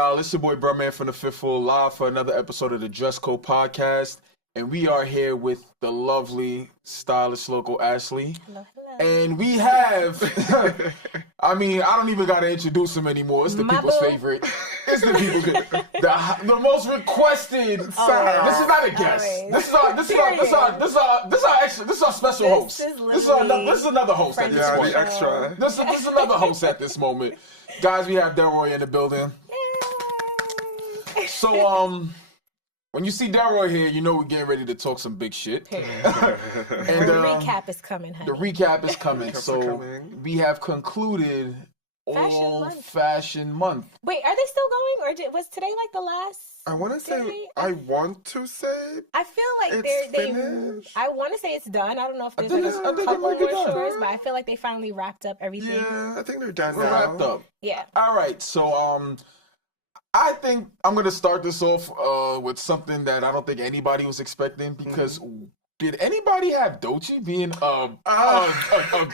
y'all? It's your boy Bruhman from the Fifth Floor, live for another episode of the Dress Code Podcast. And we are here with the lovely, stylish local Ashley. Hello, hello. And we have, I mean, I don't even got to introduce him anymore. It's the people's favorite. It's the people, the most requested. This is not a guest. This is our special host. This is another host at this point. The extra. This is another host at this moment. Guys, we have Delroy in the building. Yay. So, when you see Delroy here, you know we're getting ready to talk some big shit. And the recap is coming, honey. The recap is coming. So we have concluded Fashion Month. Wait, are they still going, or was today like the last? I want to say. I want to say. I feel like I want to say it's done. I don't know if there's a couple more stores, but I feel like they finally wrapped up everything. Yeah, I think they're done now. We're wrapped up. Yeah. All right. So I think I'm gonna start this off with something that I don't think anybody was expecting, because did anybody have Doja being a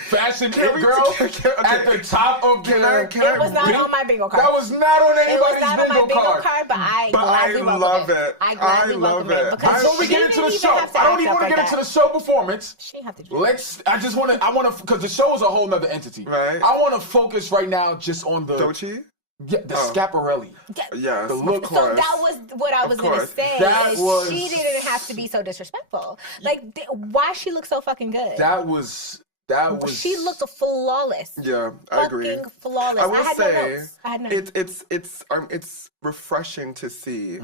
fashion girl at the top of their? It was not on my bingo card. That was not on anybody's bingo card. But I love it. I gladly welcome it. Because before we get into the show, I don't even want to get into the show performance. She have to do I want to, because the show is a whole nother entity. Right. I want to focus right now just on the Doja. Yeah, the Scaparelli. Yes, the look. So that was what I was going to say. She didn't have to be so disrespectful. Like, why she look so fucking good? That was. She looked flawless. Yeah, I agree. Fucking flawless. I will say, I had no notes. it's refreshing to see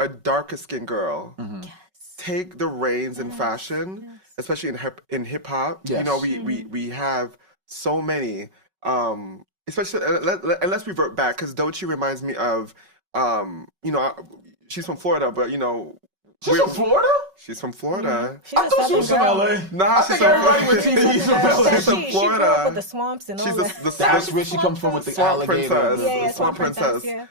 a darker skinned girl take the reins in fashion, especially in hip hop. Yes. You know, we have so many. Especially, and let's revert back, because Doja reminds me of, she's from Florida, but she's from Florida. She's from Florida. I thought she was from LA. Nah, she's from Florida. She's from Florida. With the swamps and all that. That's where she comes from, with the alligator. Yeah, Swamp Princess. Yeah.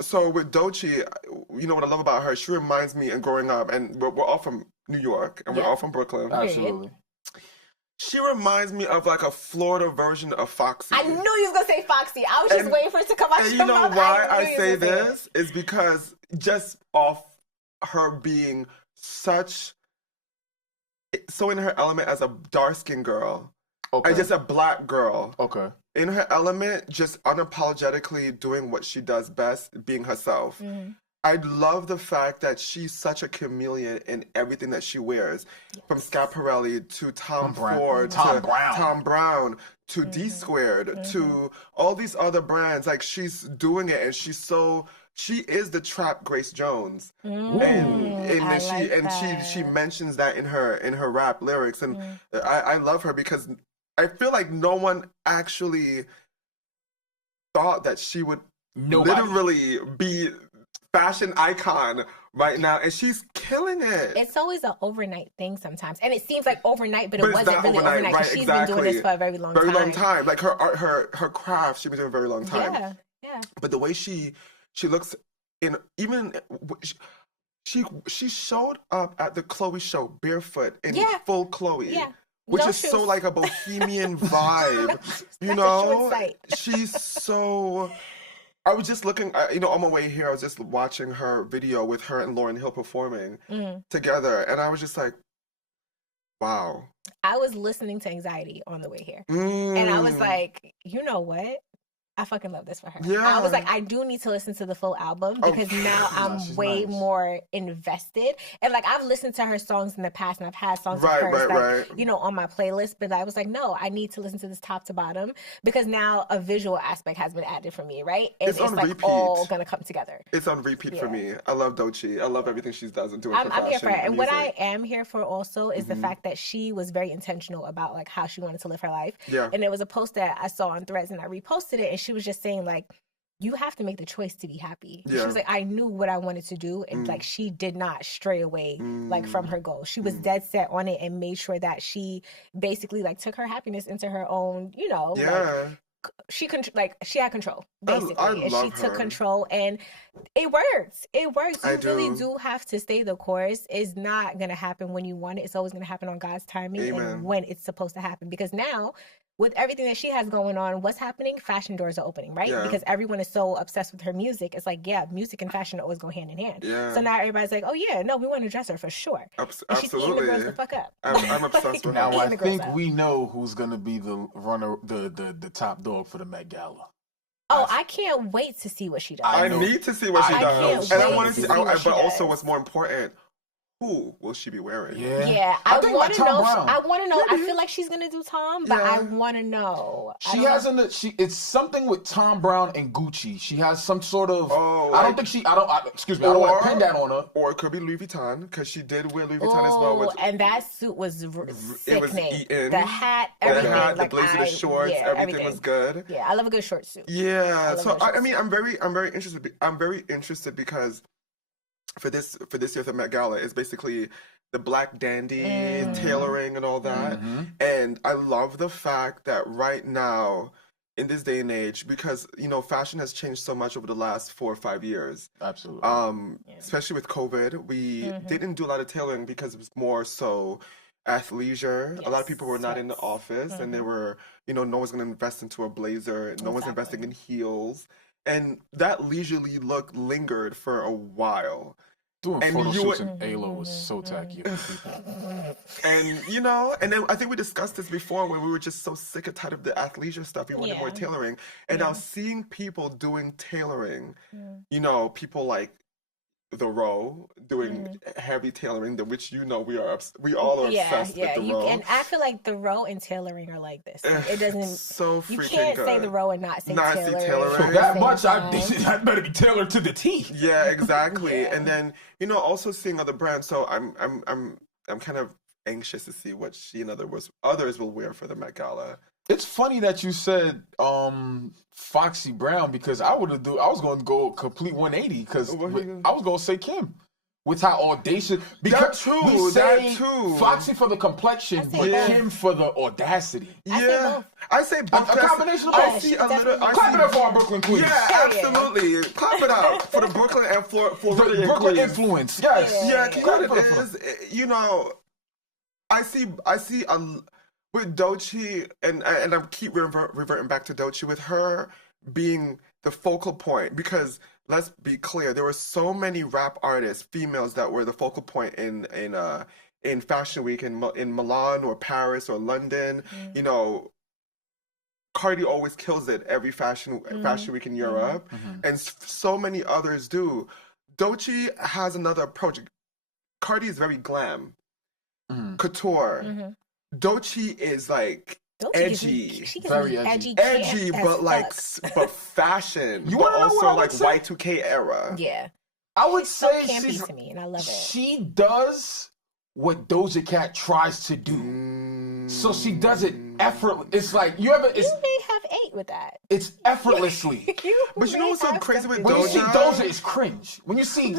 So with Doja, what I love about her, she reminds me, and growing up, and we're all from New York, and we're all from Brooklyn. Absolutely. She reminds me of like a Florida version of Foxy. I knew you was going to say Foxy. I was just waiting for it to come out. And you know why I say this? Is because just off her being so in her element as a dark-skinned girl. Okay. And just a black girl. Okay. In her element, just unapologetically doing what she does best, being herself. Mm-hmm. I love the fact that she's such a chameleon in everything that she wears, from Scaparelli to Tom Ford to Tom Brown to D Squared to all these other brands. Like, she's doing it, and she is the trap Grace Jones, and she mentions that in her rap lyrics, and I love her because I feel like no one actually thought that she would literally be fashion icon right now, and she's killing it. It's always an overnight thing sometimes, and it seems like overnight, but it wasn't really overnight, because she's been doing this for a very long time. Like her art, her craft, she's been doing a very long time. Yeah. But the way she looks she showed up at the Chloe show barefoot in full Chloe. Yeah. Which is so like a bohemian vibe, She's so. I was just looking, on my way here, I was just watching her video with her and Lauryn Hill performing together. And I was just like, wow. I was listening to Anxiety on the way here. And I was like, you know what? I fucking love this for her. Yeah. I was like, I do need to listen to the full album, because now I'm way more invested. And like, I've listened to her songs in the past, and I've had songs of hers on my playlist, but I was like, no, I need to listen to this top to bottom, because now a visual aspect has been added for me, right? And it's like repeat. All gonna come together. It's on repeat for me. I love Doja. I love everything she does and doing for I'm here for it. And music. what I am here for also is the fact that she was very intentional about like how she wanted to live her life. Yeah. And there was a post that I saw on Threads, and I reposted it, and she was just saying, like, you have to make the choice to be happy. Yeah. She was like, I knew what I wanted to do, and like, she did not stray away like from her goal. She was dead set on it, and made sure that she basically like took her happily into her own, like, she had control, basically. And she took control, and it works. It works. You really do have to stay the course. It's not gonna happen when you want it. It's always gonna happen on God's timing. Amen. And when it's supposed to happen. Because now with everything that she has going on, what's happening? Fashion doors are opening, right? Yeah. Because everyone is so obsessed with her music. It's like, yeah, music and fashion always go hand in hand. Yeah. So now everybody's like, oh yeah, no, we want to dress her for sure. And she's eating the girls the fuck up. I'm obsessed with her. Now I think we know who's gonna be the runner, the top dog for the Met Gala. Oh, I can't wait to see what she does. I need to see what she does. And I want to see, but also what's more important, who will she be wearing? Yeah. I want to know. I want to know. I feel like she's gonna do Tom, but I want to know. She has it's something with Tom Brown and Gucci. She has some sort of. I don't think she. Excuse me. I don't want to pin that on her. Or it could be Louis Vuitton because she did wear Louis Vuitton as well. And that suit was sickening. It was the hat, everything. The blazer, the shorts, everything was good. Yeah, I love a good short suit. Yeah. So I mean, I'm very interested. I'm very interested because. For this year's Met Gala is basically the black dandy tailoring and all that. And I love the fact that right now in this day and age, because fashion has changed so much over the last 4 or 5 years. Absolutely. Especially with COVID, we didn't do a lot of tailoring because it was more so athleisure. Yes. A lot of people were not in the office and they were, no one's going to invest into a blazer. No one's investing in heels. And that leisurely look lingered for a while. Doing photo shoots in ALO was so tacky. And and then I think we discussed this before when we were just so sick and tired of the athleisure stuff. We wanted more tailoring. And now seeing people doing tailoring, people like the Row doing heavy tailoring, which we all are obsessed with the Row. And I feel like the Row and tailoring are like this. It doesn't. So freaking you can't good. say the Row and not say tailoring. So that much, I better be tailored to the T. Yeah, exactly. And then also seeing other brands. So I'm kind of anxious to see what she and others will wear for the Met Gala. It's funny that you said Foxy Brown because I was going to go complete 180 because I was going to say Kim with how audacious. Because that too. Foxy for the complexion, but Kim for the audacity. I say both. A combination of both. I see a little. Clap it up for our Brooklyn Queens. Yeah, absolutely. Clap it up for the Brooklyn and for the Brooklyn influence. Yes. Yeah, you know what it is? I see a. With Doechii, and I keep reverting back to Doechii, with her being the focal point, because let's be clear, there were so many rap artists, females, that were the focal point in Fashion Week in Milan or Paris or London. Cardi always kills it every Fashion Week in Europe, and so many others do. Doechii has another approach. Cardi is very glam, couture. Doechii is like edgy, very edgy, but fashion. You but want to know also what like Y2K era. Yeah, I would say so campy to me, and I love it. She does what Doja Cat tries to do, so she does it effortlessly. It's like you may have 8 with that. It's effortlessly. But you know what's so crazy with Doja? When you see Doja, it's cringe. When you see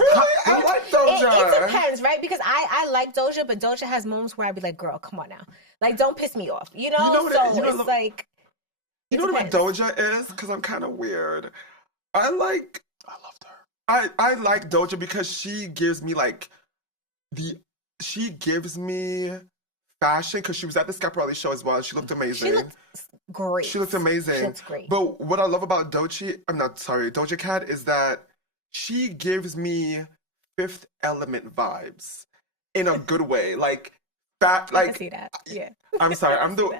I like Doja. It depends, right? Because I like Doja, but Doja has moments where I'd be like, "Girl, come on now, like don't piss me off," You know it's like. You know what Doja is? Because I'm kind of weird. I loved her. I like Doja because she gives me fashion, because she was at the Scaparelli show as well. She looked amazing. She looked great. She looked amazing. She looks great. But what I love about Doja Cat is that she gives me Fifth Element vibes in a good way. Like fat. I can see that. Yeah. I'm sorry. I'm the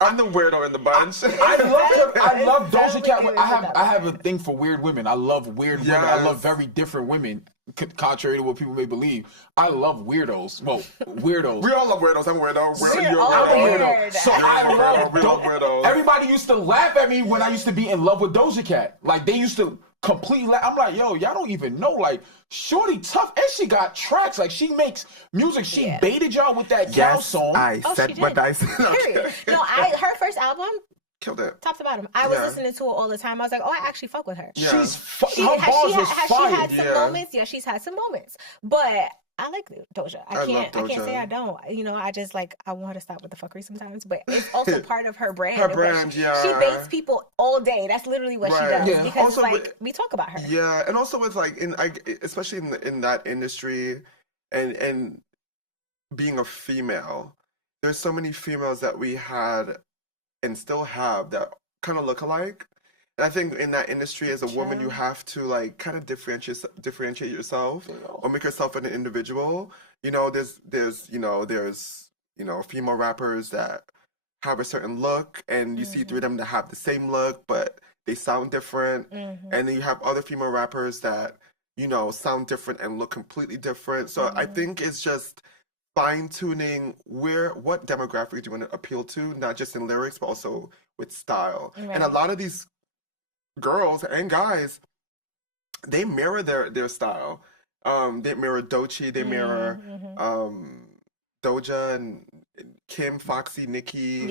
weirdo in the bunch. I love Doja Cat. I have a thing for weird women. I love weird women. I love very different women. Contrary to what people may believe, I love weirdos. Well, weirdos. We all love weirdos. I'm a weirdo. You're a weirdo. So I love weirdos. Everybody used to laugh at me when I used to be in love with Doja Cat. Like they used to completely. I'm like, yo, y'all don't even know. Like, shorty tough, and she got tracks. Like she makes music. She baited y'all with that Gal song. I said what I said. Period. No, her first album. Killed it. Top to bottom. I was listening to it all the time. I was like, oh, I actually fuck with her. Yeah. Her bars was fire. She had some moments. Yeah, she's had some moments. But I like Doja. I can't say I don't. I just I want her to stop with the fuckery sometimes. But it's also part of her brand. She baits people all day. That's literally what she does. Yeah. Because also we talk about her. Yeah, and also with especially in that industry and being a female, there's so many females that we had and still have that kind of look alike. And I think in that industry, as a woman, you have to like kind of differentiate yourself or make yourself an individual. There's female rappers that have a certain look, and you see three of them that have the same look, but they sound different. And then you have other female rappers that, sound different and look completely different. So I think it's just fine-tuning what demographic do you want to appeal to, not just in lyrics, but also with style. Right. And a lot of these girls and guys, they mirror their style. They mirror Doechii, they mirror Doja and Kim, Foxy, Nicki,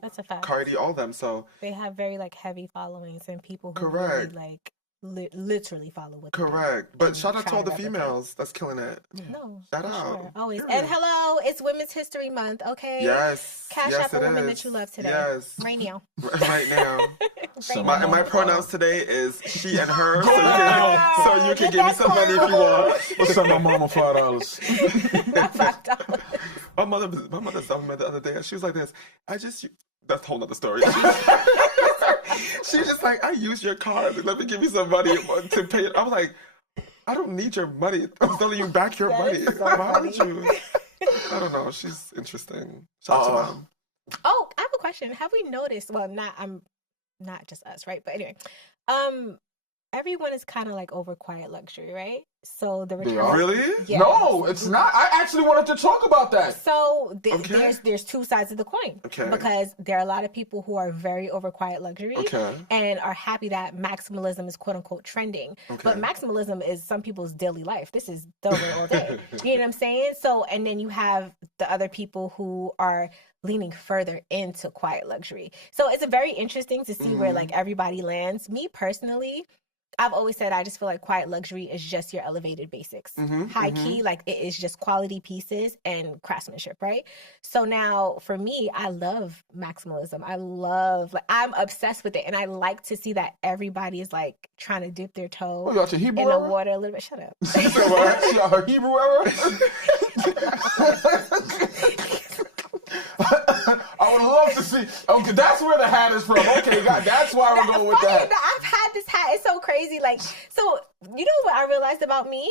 that's a fact. Cardi, all of them. So they have very like heavy followings and people who really like literally follow what they do. But shout out to all the females that's killing it. No, shout out. Sure. Always. Period. And hello, it's Women's History Month, okay? Yes. Cash out a woman that you love today. Yes. Right now. Right now. My pronouns today is she and her, so you can give me some money if you want. What's up, my mama? $5. $5. My mother saw me the other day, and she was like this. That's a whole nother story. She's just like, I use your card. Let me give you some money to pay it. I'm like, I don't need your money. I'm telling you back your money. So Why would you? I don't know. She's interesting. Shout out to mom. Oh, I have a question. Have we noticed? Well, not just us, right? But anyway, everyone is kind of like over quiet luxury, right? So the return. Really? Yes. No, it's not. I actually wanted to talk about that. So there's two sides of the coin. Okay. Because there are a lot of people who are very over quiet luxury and are happy that maximalism is quote unquote trending. Okay. But maximalism is some people's daily life. This is Delroy all day. You know what I'm saying? So, and then you have the other people who are leaning further into quiet luxury. So it's very interesting to see where like everybody lands. Me personally, I've always said I just feel like quiet luxury is just your elevated basics. High key, like it is just quality pieces and craftsmanship, right? So now for me, I love maximalism. I'm obsessed with it. And I like to see that everybody is like trying to dip their toe in the water a little bit. Shut up. Her Hebrew era? I would love to see. Okay, that's where the hat is from. Okay, God, that's why we're going with that. I've had this hat. It's so crazy. Like, so you know what I realized about me?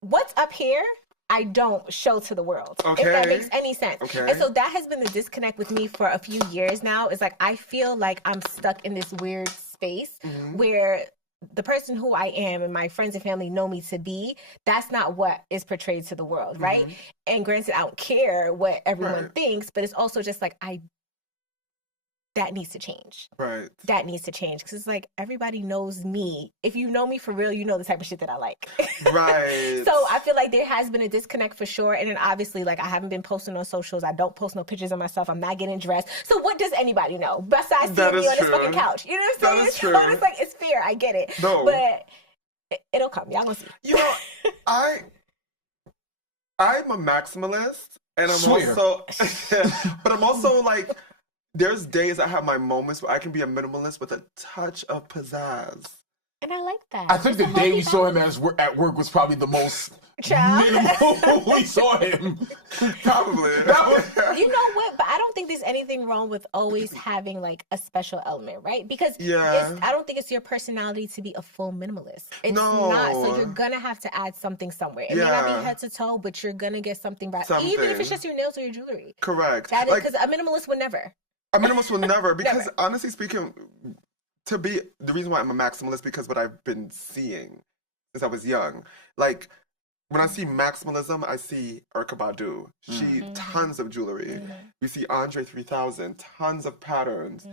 What's up here, I don't show to the world. Okay. If that makes any sense. Okay. And so that has been the disconnect with me for a few years now. It's like I feel like I'm stuck in this weird space where the person who I am and my friends and family know me to be, that's not what is portrayed to the world, right? And granted, I don't care what everyone thinks, but it's also just like, that needs to change. Right. That needs to change. Because it's like, everybody knows me. If you know me for real, you know the type of shit that I like. Right. So I feel like there has been a disconnect for sure. And then obviously, like, I haven't been posting on socials. I don't post no pictures of myself. I'm not getting dressed. So what does anybody know? Besides seeing me on this fucking couch. You know what I'm saying? That is true. So it's like, it's fair. I get it. No. But it'll come. Y'all gonna see. You know, I'm a maximalist. And I'm also like, there's days I have my moments where I can be a minimalist with a touch of pizzazz. And I like that. I think the day we saw him at work was probably the most minimal we saw him. Probably. You know what? But I don't think there's anything wrong with always having like a special element, right? Because I don't think it's your personality to be a full minimalist. It's not. So you're going to have to add something somewhere. It may not be head to toe, but you're going to get something right. Even if it's just your nails or your jewelry. Correct. That is because a minimalist would never. A minimalist will never, because honestly speaking, the reason why I'm a maximalist, because what I've been seeing since I was young, like when I see maximalism, I see Erykah Badu. She tons of jewelry. You see Andre 3000, tons of patterns.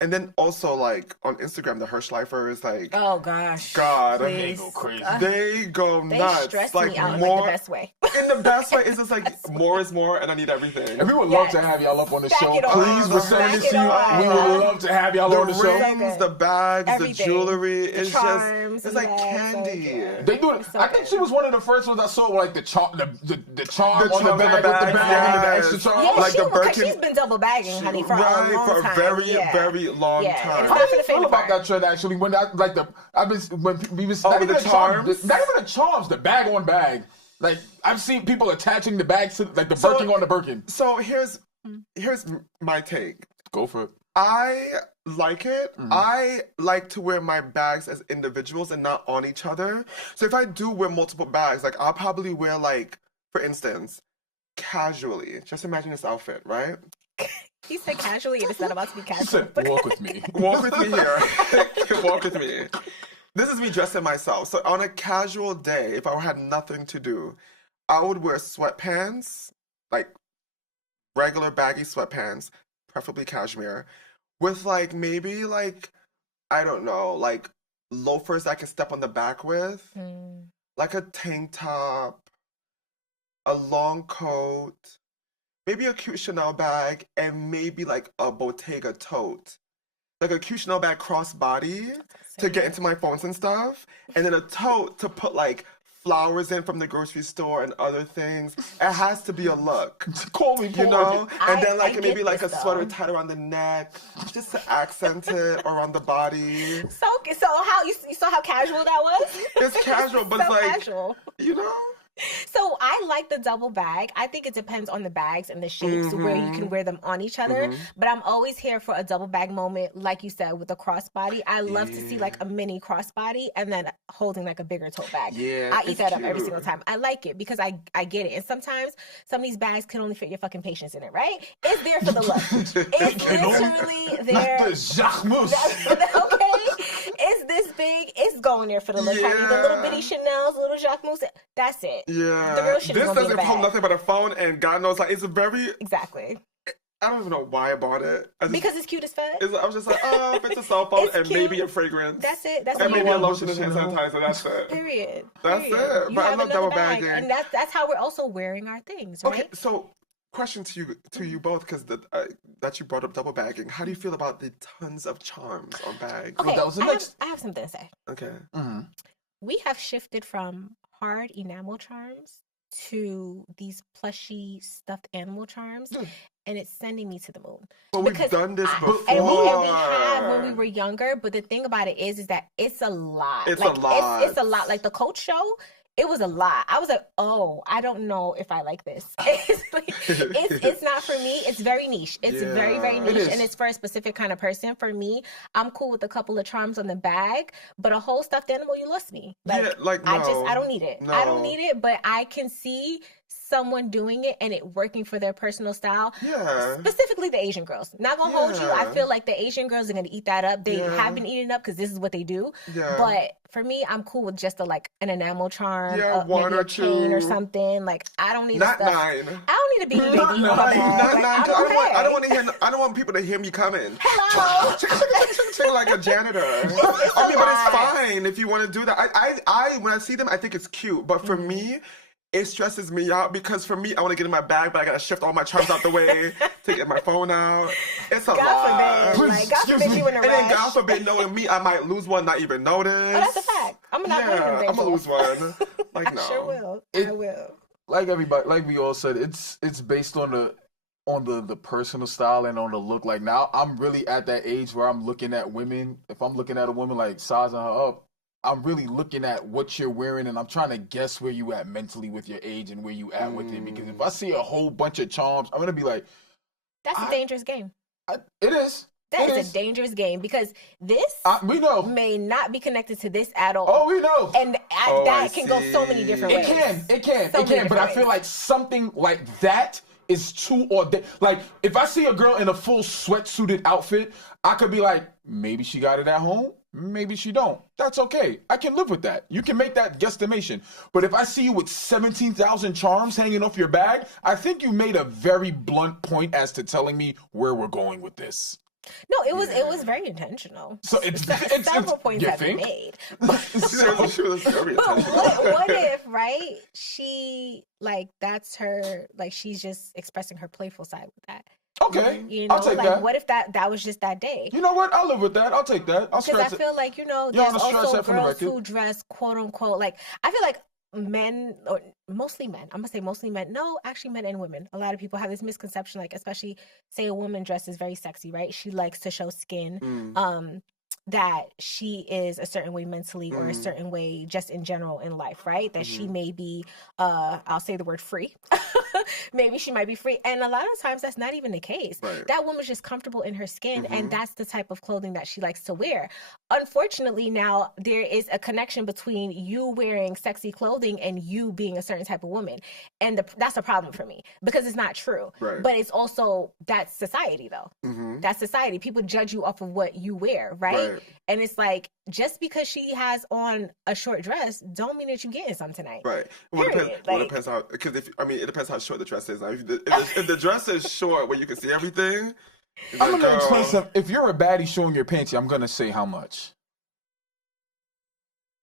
And then also like on Instagram, the Hirschleifers, like, oh gosh, God, please. They go crazy. They go nuts. They stress like me out more, in like the best way. In the best way, it's just like more is more, and I need everything. And we would love to have y'all up on the show. Please, we're sending this to you. We would love to have y'all on the show. The rings, the bags, everything. The jewelry, it's just, it's like candy. They do it. I think she was one of the first ones I saw with like the charm on the bag with the bag and the extra charm. Yeah, like the Birkin. She's been double bagging, honey, for a long time. For a very, very long time. How do you feel about that trend actually? When we was the charms? not even the charms, the bag on bag. Like, I've seen people attaching the bags to, like, the Birkin on the Birkin. So here's my take. Go for it. I like it. I like to wear my bags as individuals and not on each other. So if I do wear multiple bags, like, I'll probably wear, like, for instance, casually. Just imagine this outfit, right? He said casually, and it's not about to be casual. He said, walk with me. Walk with me here. Walk with me. This is me dressing myself. So on a casual day, if I had nothing to do, I would wear sweatpants, like regular baggy sweatpants, preferably cashmere, with like maybe like, I don't know, like loafers I can step on the back with, like a tank top, a long coat, maybe a cute Chanel bag, and maybe like a Bottega tote. Like a cute Chanel bag crossbody to get into my phones and stuff. And then a tote to put like flowers in from the grocery store and other things. It has to be a look. Call me, you know? And then like maybe like a sweater tied around the neck just to accent it around the body. So how you saw how casual that was? It's casual, but so it's like casual. You know? So I like the double bag. I think it depends on the bags and the shapes where you can wear them on each other. But I'm always here for a double bag moment, like you said, with a crossbody. I love to see like a mini crossbody and then holding like a bigger tote bag. Yeah, I eat that up every single time. I like it because I get it. And sometimes some of these bags can only fit your fucking patience in it, right? It's there for the look. It's literally there. Not the Jacquemus. Okay? It's this big. It's going there for the look. Honey. The little bitty Chanel's, little Jacquemus. That's it. Yeah. The real shit this is gonna doesn't be the hold bag. nothing but a phone, and God knows, like, it's a very... Exactly. I don't even know why I bought it. Because it's cute as fuck. I was just like, oh, if it's a cell phone and cute. maybe a fragrance. That's it. That's and what maybe you a want. lotion and hand sanitizer. That's it. Period. That's Period. it. You But I have love another double bag, bagging. and that's how we're also wearing our things, right? Okay, so question to you both, because that you brought up double bagging. How do you feel about the tons of charms on bags? Okay, that was the next. I have something to say. Okay. We have shifted from hard enamel charms to these plushy stuffed animal charms, and it's sending me to the moon. But we've done this before. And we have when we were younger, but the thing about it is that it's a lot. It's like, a lot. It's a lot. Like the Coach show, it was a lot. I was like, oh, I don't know if I like this. It's not for me. It's very niche. It's very, very niche. And it's for a specific kind of person. For me, I'm cool with a couple of charms on the bag, but a whole stuffed animal, you lost me. Like, no. I don't need it. No. I don't need it, but I can see someone doing it and it working for their personal style. Yeah. Specifically the Asian girls. Not gonna hold you. I feel like the Asian girls are gonna eat that up. They have been eating it up because this is what they do. Yeah. But for me, I'm cool with just an enamel charm, one maybe or a chain two or something. Like I don't need not stuff. 9. I don't need a baby on my bag. I don't want to hear. I don't want people to hear me coming. Hello. Like a janitor. But it's fine if you want to do that. I when I see them, I think it's cute. But for me, it stresses me out because for me, I want to get in my bag, but I gotta shift all my charms out the way to get my phone out. It's a lot. God forbid. Like, God forbid you in a rush. And then God forbid, knowing me, I might lose one, not even notice. Oh, that's a fact. I'm not I'm gonna lose one. Like, I no. sure will. I will. Like everybody, like we all said, it's based on the personal style and on the look. Like now, I'm really at that age where I'm looking at women. If I'm looking at a woman, like sizing her up, I'm really looking at what you're wearing, and I'm trying to guess where you at mentally with your age and where you at with it. Because if I see a whole bunch of charms, I'm gonna be like, that's a dangerous game. It is. That is a dangerous game because this we know may not be connected to this at all. Oh, we know. And that can go so many different ways. It can. But I feel like something like that is too like if I see a girl in a full sweatsuited outfit, I could be like, maybe she got it at home. Maybe she don't. That's okay. I can live with that. You can make that guesstimation. But if I see you with 17,000 charms hanging off your bag, I think you made a very blunt point as to telling me where we're going with this. No, it was very intentional. So it's several points have been made. But what if, right? She that's her, like she's just expressing her playful side with that. Okay, you know, I'll take like, that. What if that was just that day? You know what? I'll live with that. I'll take that. I'll stress it. Because I feel like, there's also girls who dress quote unquote like, I feel like men, or mostly men, I'm gonna say mostly men. No, actually men and women. A lot of people have this misconception, like especially say a woman dresses very sexy, right? She likes to show skin. that she is a certain way mentally or a certain way just in general in life, right? That she may be, I'll say the word free. Maybe she might be free. And a lot of times that's not even the case. Right. That woman's just comfortable in her skin and that's the type of clothing that she likes to wear. Unfortunately, now there is a connection between you wearing sexy clothing and you being a certain type of woman. And that's a problem for me because it's not true. Right. But it's also, that's society though. That's society. People judge you off of what you wear, right? And it's like, just because she has on a short dress, don't mean that you're getting some tonight. Right. Well, it depends how, because it depends how short the dress is. Now, if the dress is short where you can see everything, I'm going to explain something. If you're a baddie showing your panty, I'm going to say how much.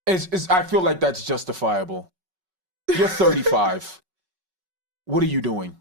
I feel like that's justifiable. You're 35. What are you doing?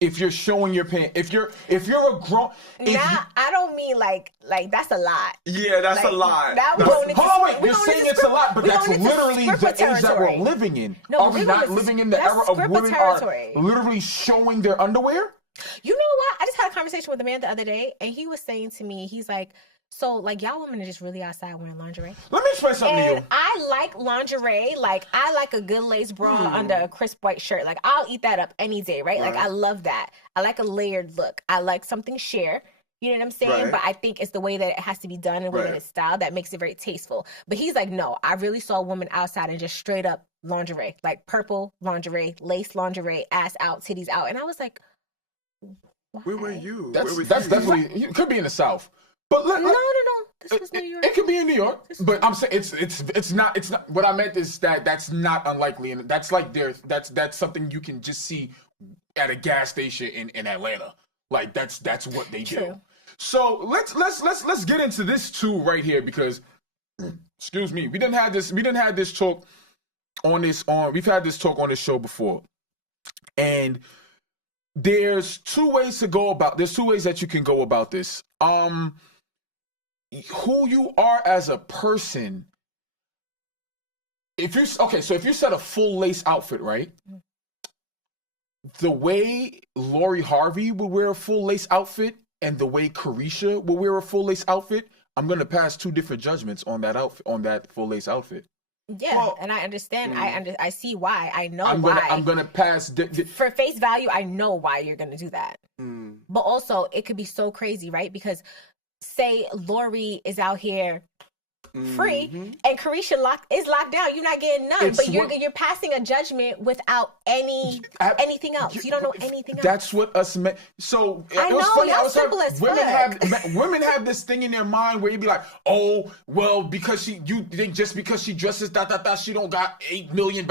If you're showing your pants, if you're a grown, I don't mean like that's a lot. Yeah, that's a lot. Hold on, wait, you're saying it's a lot, but that's literally the age that we're living in. No, are we not living in the era of women are literally showing their underwear? You know what? I just had a conversation with a man the other day, and he was saying to me, he's like, so, like, y'all women are just really outside wearing lingerie. Let me explain something to you. I like lingerie. Like, I like a good lace bra under a crisp white shirt. Like, I'll eat that up any day, right? Like, I love that. I like a layered look. I like something sheer. You know what I'm saying? Right. But I think it's the way that it has to be done and the way that it's styled that makes it very tasteful. But he's like, no, I really saw a woman outside and just straight up lingerie. Like, purple lingerie, lace lingerie, ass out, titties out. And I was like, why? Where were you? That's definitely, it could be in the South. But no. This was New York. It could be in New York, but I'm saying it's not. What I meant is that's not unlikely, and that's like that's something you can just see at a gas station in Atlanta. Like that's what they do. So let's get into this too right here because, excuse me, we didn't have this talk on this on this show before, and there's two ways that you can go about this. Who you are as a person. If you set a full lace outfit, right? The way Lori Harvey would wear a full lace outfit and the way Carisha would wear a full lace outfit, I'm gonna pass two different judgments on that outfit, on that full lace outfit. Yeah, and I understand. I see why. I know why. I'm gonna pass for face value. I know why you're gonna do that. But also, it could be so crazy, right? Because say Lori is out here free and Carisha is locked down, you're not getting none. But you're passing a judgment without anything else. You don't know anything else. That's what us men. So I know, funny. simple as women have this thing in their mind where you be like, oh well, because she dresses she don't got 8 million.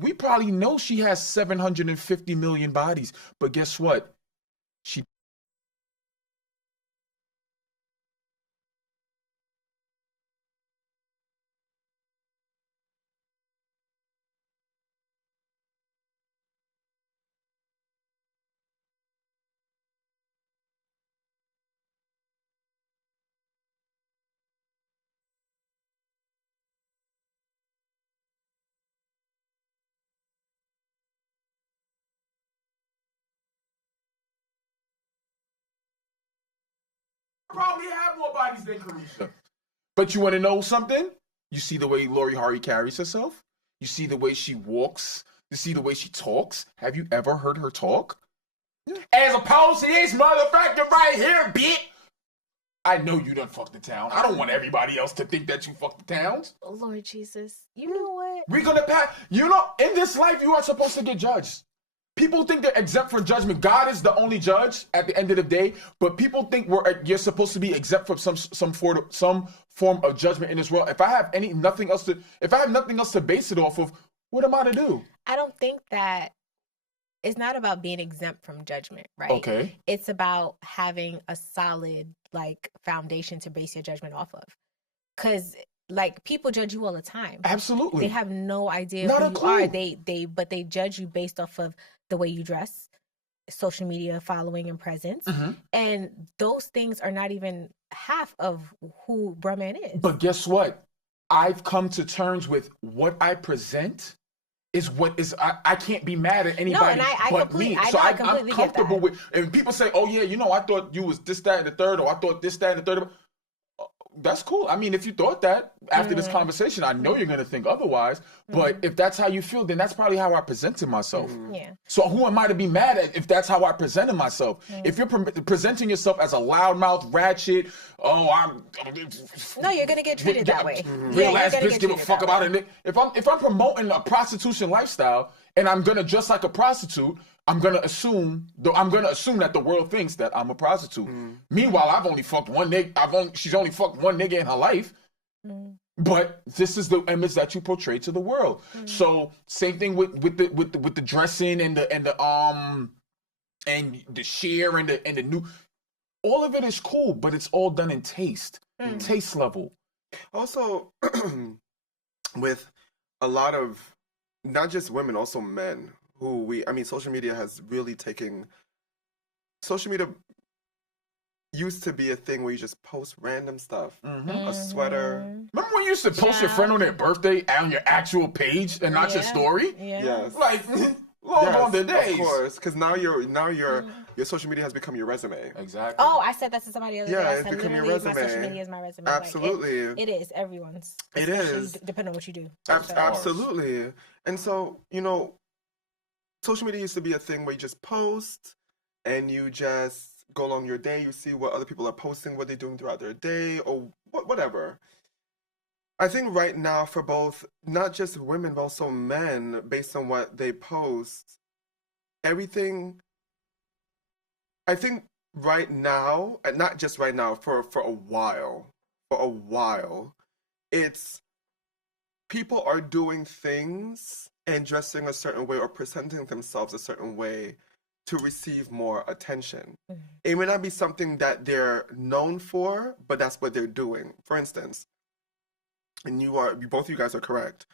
We probably know she has 750 million bodies, but guess what? She probably have more bodies than Carisha. But you want to know something? You see the way Lori Harvey carries herself? You see the way she walks? You see the way she talks? Have you ever heard her talk? Yeah. As opposed to this motherfucker right here, bitch! I know you done fucked the town. I don't want everybody else to think that you fucked the towns. Oh, Lord Jesus. You know what? We're gonna pass. In this life, you are supposed to get judged. People think they're exempt from judgment. God is the only judge at the end of the day, but people think you're supposed to be exempt from some form of judgment in this world. If I have nothing else to base it off of, what am I to do? I don't think that it's not about being exempt from judgment, right? Okay. It's about having a solid foundation to base your judgment off of. Because people judge you all the time. Absolutely. They have no idea Not who a you clue. are. But they judge you based off of the way you dress, social media following and presence. And those things are not even half of who Bruhman is. But guess what? I've come to terms with what I present is what is. I can't be mad at anybody but me. So I'm comfortable with. And people say, "Oh yeah, I thought you was this, that, and the third, or I thought this, that, and the third." that's cool. I mean, if you thought that after this conversation, I know you're going to think otherwise. But if that's how you feel, then that's probably how I presented myself. Yeah. So who am I to be mad at if that's how I presented myself? If you're presenting yourself as a loudmouth, ratchet, no, you're going to get treated that way. Real ass bitch, give a fuck about it. If I'm promoting a prostitution lifestyle and I'm going to dress like a prostitute, I'm gonna assume that the world thinks that I'm a prostitute. Meanwhile, I've only fucked one nigga. She's only fucked one nigga in her life. But this is the image that you portray to the world. So same thing with the dressing and the share and the new. All of it is cool, but it's all done in taste level. Also, with a lot of not just women, also men. Social media has really taken. Social media used to be a thing where you just post random stuff, a sweater. Remember when you used to post your friend on their birthday on your actual page and not your story? Yeah. Yes. Like long on the days. Of course, because now your social media has become your resume. Exactly. Oh, I said that to somebody the other day. It's become your resume. My social media is my resume. Absolutely. Like, it is everyone's. It is. Depending on what you do. Absolutely. And so, social media used to be a thing where you just post and you just go along your day, you see what other people are posting, what they're doing throughout their day, or whatever. I think right now for both, not just women, but also men, based on what they post, everything, I think right now, and not just right now, for a while, it's people are doing things and dressing a certain way or presenting themselves a certain way to receive more attention. It may not be something that they're known for, but that's what they're doing. For instance, and both of you guys are correct.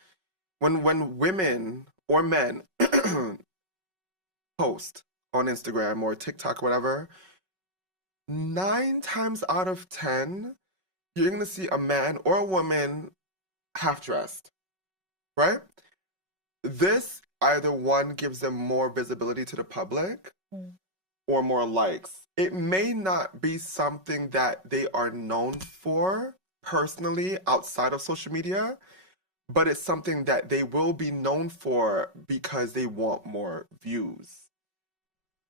When women or men post on Instagram or TikTok, whatever, 9 times out of 10, you're gonna see a man or a woman half-dressed, right? This either one gives them more visibility to the public or more likes. It may not be something that they are known for personally outside of social media, but it's something that they will be known for because they want more views.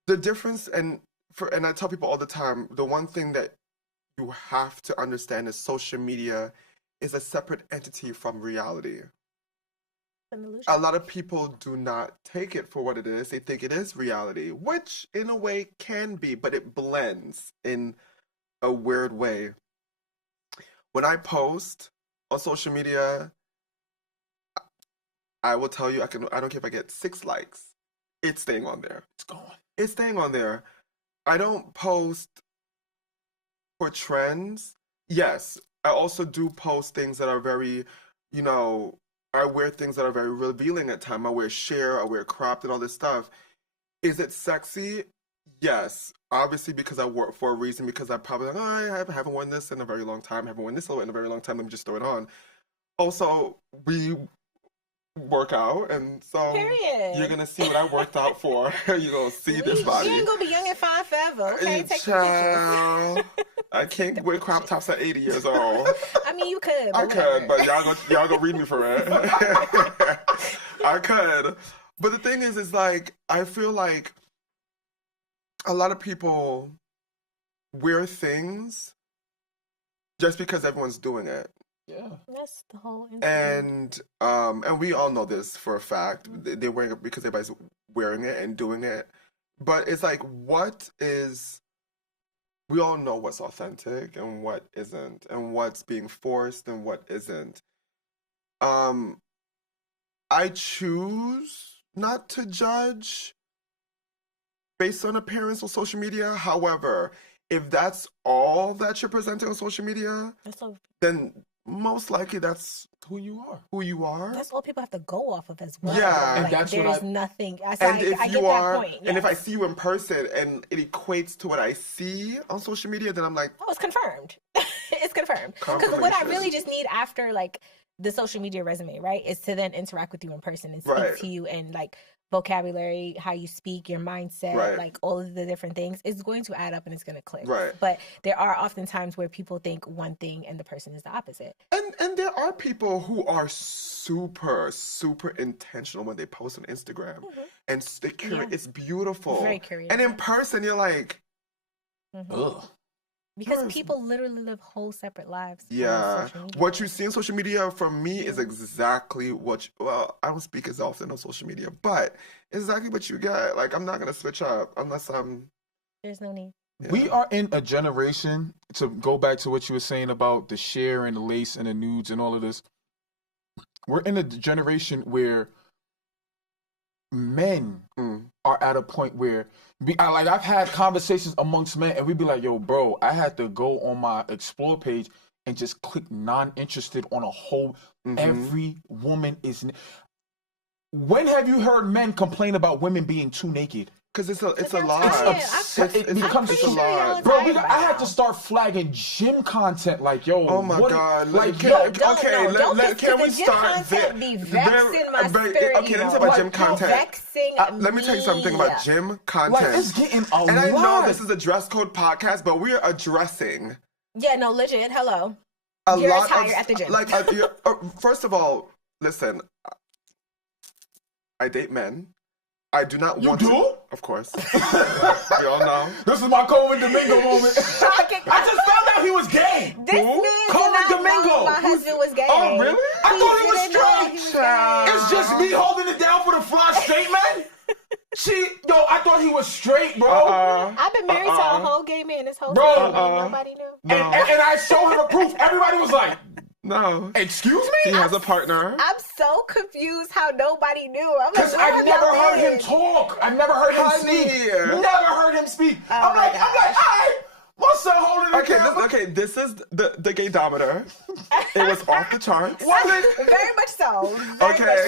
The difference, and I tell people all the time, the one thing that you have to understand is social media is a separate entity from reality. A lot of people do not take it for what it is. They think it is reality, which in a way can be, but it blends in a weird way. When I post on social media, I will tell you, I don't care if I get 6 likes. It's staying on there. It's staying on there. I don't post for trends. Yes, I also do post things that are very, I wear things that are very revealing at times. I wear sheer, I wear cropped and all this stuff. Is it sexy? Yes. Obviously because I work for a reason, because I'm probably like, I haven't worn this in a very long time. I haven't worn this in a very long time. Let me just throw it on. Also, we work out, and so you're going to see what I worked out for. You're going to see this body. You ain't going to be young and fine forever, okay? Take pictures. I can't wear crop tops at 80 years old. I mean, you could. I could, but y'all gonna read me for it. I could. But the thing is like, I feel like a lot of people wear things just because everyone's doing it. Yeah. That's the whole incident. And we all know this for a fact. They're wearing it because everybody's wearing it and doing it. But it's like, we all know what's authentic and what isn't, and what's being forced and what isn't. I choose not to judge based on appearance on social media. However, if that's all that you're presenting on social media, then most likely that's who you are. That's all people have to go off of as well. Yeah. Like, that's there's nothing. I get that point. Yes. And if I see you in person and it equates to what I see on social media, then I'm like, oh, it's confirmed. It's confirmed. Because what I really just need after like the social media resume, right, is to then interact with you in person and speak to you and like vocabulary, how you speak, your mindset, like all of the different things, it's going to add up and it's going to click. Right. But there are often times where people think one thing and the person is the opposite. And there are people who are super, super intentional when they post on Instagram. And they curate. It's beautiful. Very curated. And in person, you're like, ugh. Because people literally live whole separate lives. Yeah. What you see on social media from me is exactly what, well, I don't speak as often on social media, but exactly what you get. Like, I'm not going to switch up unless I'm... There's no need. Yeah. We are in a generation, to go back to what you were saying about the share and the lace and the nudes and all of this. We're in a generation where men are at a point where I've had conversations amongst men and we'd be like, yo, bro, I had to go on my explore page and just click non-interested on a whole, every woman is... When have you heard men complain about women being too naked? Because it's a lot. It becomes a lot. Bro, I had to start flagging gym content like, yo. Oh my God. Like, can we start there? Be vexing my spirit. Okay, let's talk about gym content. Let me tell you something about gym content. Like, it's getting a lot. And I know this is a dress code podcast, but we're addressing. Yeah, no, legit. Hello. You're a attire at the gym. Like, first of all, listen. I date men. I do not want to. Of course. We all know. This is my Coleman Domingo moment. I just found out he was gay. Coleman Domingo. My husband was gay. Oh, really? I thought he was straight. It's just me holding it down for the fly straight man. I thought he was straight, bro. I've been married to a whole gay man this whole time. Nobody knew. No. And I showed him the proof. Everybody was like, no. Excuse me? He has a partner. I'm so confused how nobody knew. I'm like, I never heard him talk. I never heard him speak. Never heard him speak. I'm like, all right. What's up, holding the camera? Okay, this is the gaydometer. It was off the charts. Was it? Very much so.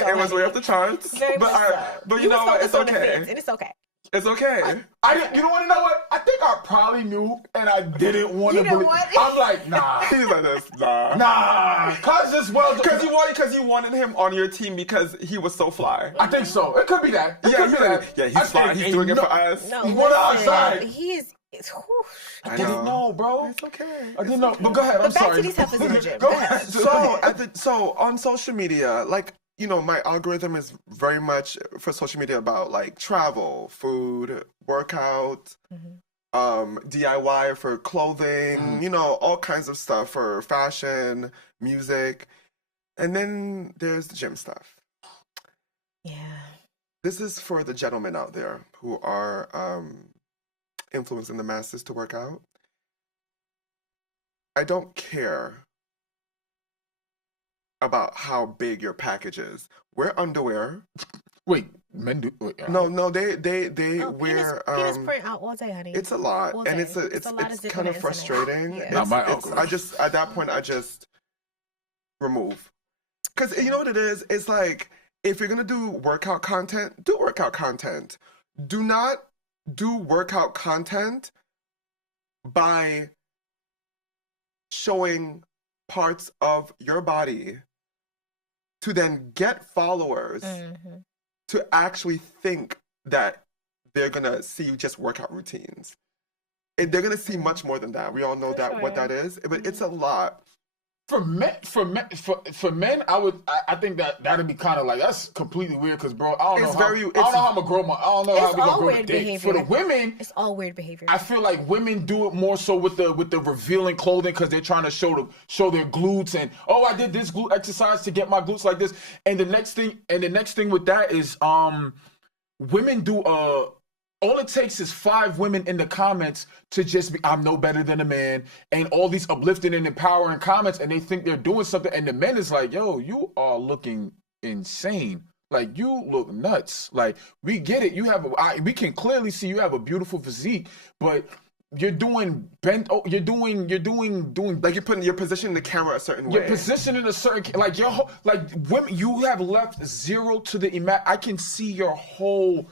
It was way off the charts. Very much so. But you know what? It's okay. And it's okay. It's okay. You don't want to know what? I think I probably knew, and I didn't want to believe. What? I'm like, nah. He's like this, nah. Nah. Because you wanted him on your team because he was so fly. I think so. It could be that. He's fly. He's doing it for us. No, what outside? I didn't know, bro. It's okay. I didn't know. But go ahead. I'm sorry. Back to these heifers in the gym. Go ahead. So on social media, like, you know, my algorithm is very much for social media about like travel, food, workout, DIY for clothing, you know, all kinds of stuff for fashion, music. And then there's the gym stuff. Yeah. This is for the gentlemen out there who are influencing the masses to work out. I don't care about how big your package is. Wear underwear. Wait, men do? No, they wear. Penis print out all day, honey. It's a lot, and it's kind of frustrating. Yeah. I just at that point I just remove, because you know what it is. It's like, if you're gonna do workout content, do workout content. Do not do workout content by showing parts of your body to then get followers to actually think that they're gonna see just workout routines. And they're gonna see much more than that. We all know what that is, but it's a lot. For men, I think that'd be kind of like, that's completely weird, because bro, I don't know how I'm gonna grow how we gonna grow a date. For the women, it's all weird behavior. I feel like women do it more so with the revealing clothing, because they're trying to show their glutes, and I did this glute exercise to get my glutes like this. And the next thing with that is women do all it takes is 5 women in the comments to just be, I'm no better than a man, and all these uplifting and empowering comments, and they think they're doing something, and the men is like, yo, you are looking insane. Like, you look nuts. Like, we get it. We can clearly see you have a beautiful physique, but you're doing you're positioning the camera a certain way. You're positioning a certain, women, you have left zero to the I can see your whole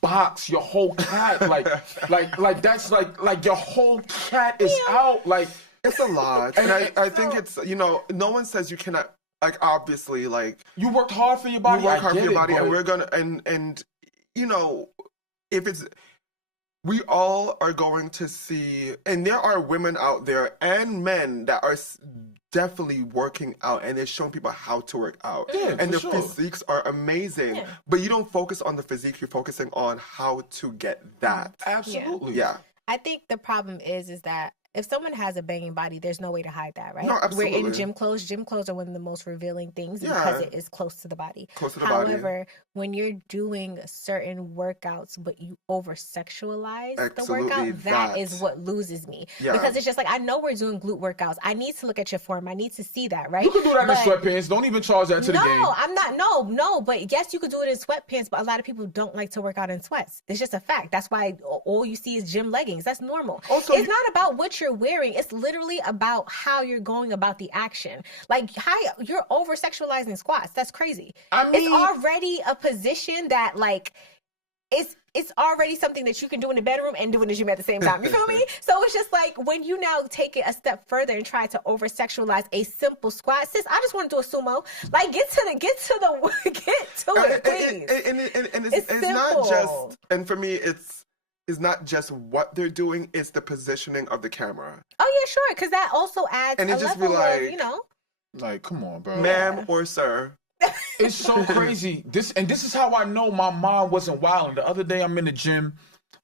box, your whole cat, like that's like your whole cat is out. Like, it's a lot. And I think it's, you know, no one says you cannot, like, obviously, like, you worked hard for your body. You work hard for your body, and we're gonna and you know, if it's, we all are going to see, and there are women out there and men that are definitely working out, and they're showing people how to work out. Yeah, and the sure. physiques are amazing. But you don't focus on the physique, you're focusing on how to get that. Absolutely. Yeah. I think the problem is that if someone has a banging body, there's no way to hide that, right? No, absolutely. We're in gym clothes. Gym clothes are one of the most revealing things because it is close to the body. Close to the body. However, when you're doing certain workouts, but you over-sexualize the workout, that is what loses me. Yeah. Because it's just like, I know we're doing glute workouts. I need to look at your form. I need to see that, right? You can do that in sweatpants. Don't even charge that to the game. No, I'm not. No. But yes, you could do it in sweatpants, but a lot of people don't like to work out in sweats. It's just a fact. That's why all you see is gym leggings. That's normal. Also, it's not about what you're wearing. It's literally about how you're going about the action. Like, you're over-sexualizing squats. That's crazy. I mean, it's already a position that, like, it's already something that you can do in the bedroom and do in the gym at the same time. You feel me? So it's just like, when you now take it a step further and try to over-sexualize a simple squat, sis, I just want to do a sumo. Like, get to it, please. And it's not just, and for me, it's not just what they're doing, it's the positioning of the camera. Oh, yeah, sure, because that also adds and it just be like, of, you know. Like, come on, bro. Ma'am or sir. It's so crazy. This is how I know my mind wasn't wilding. The other day, I'm in the gym.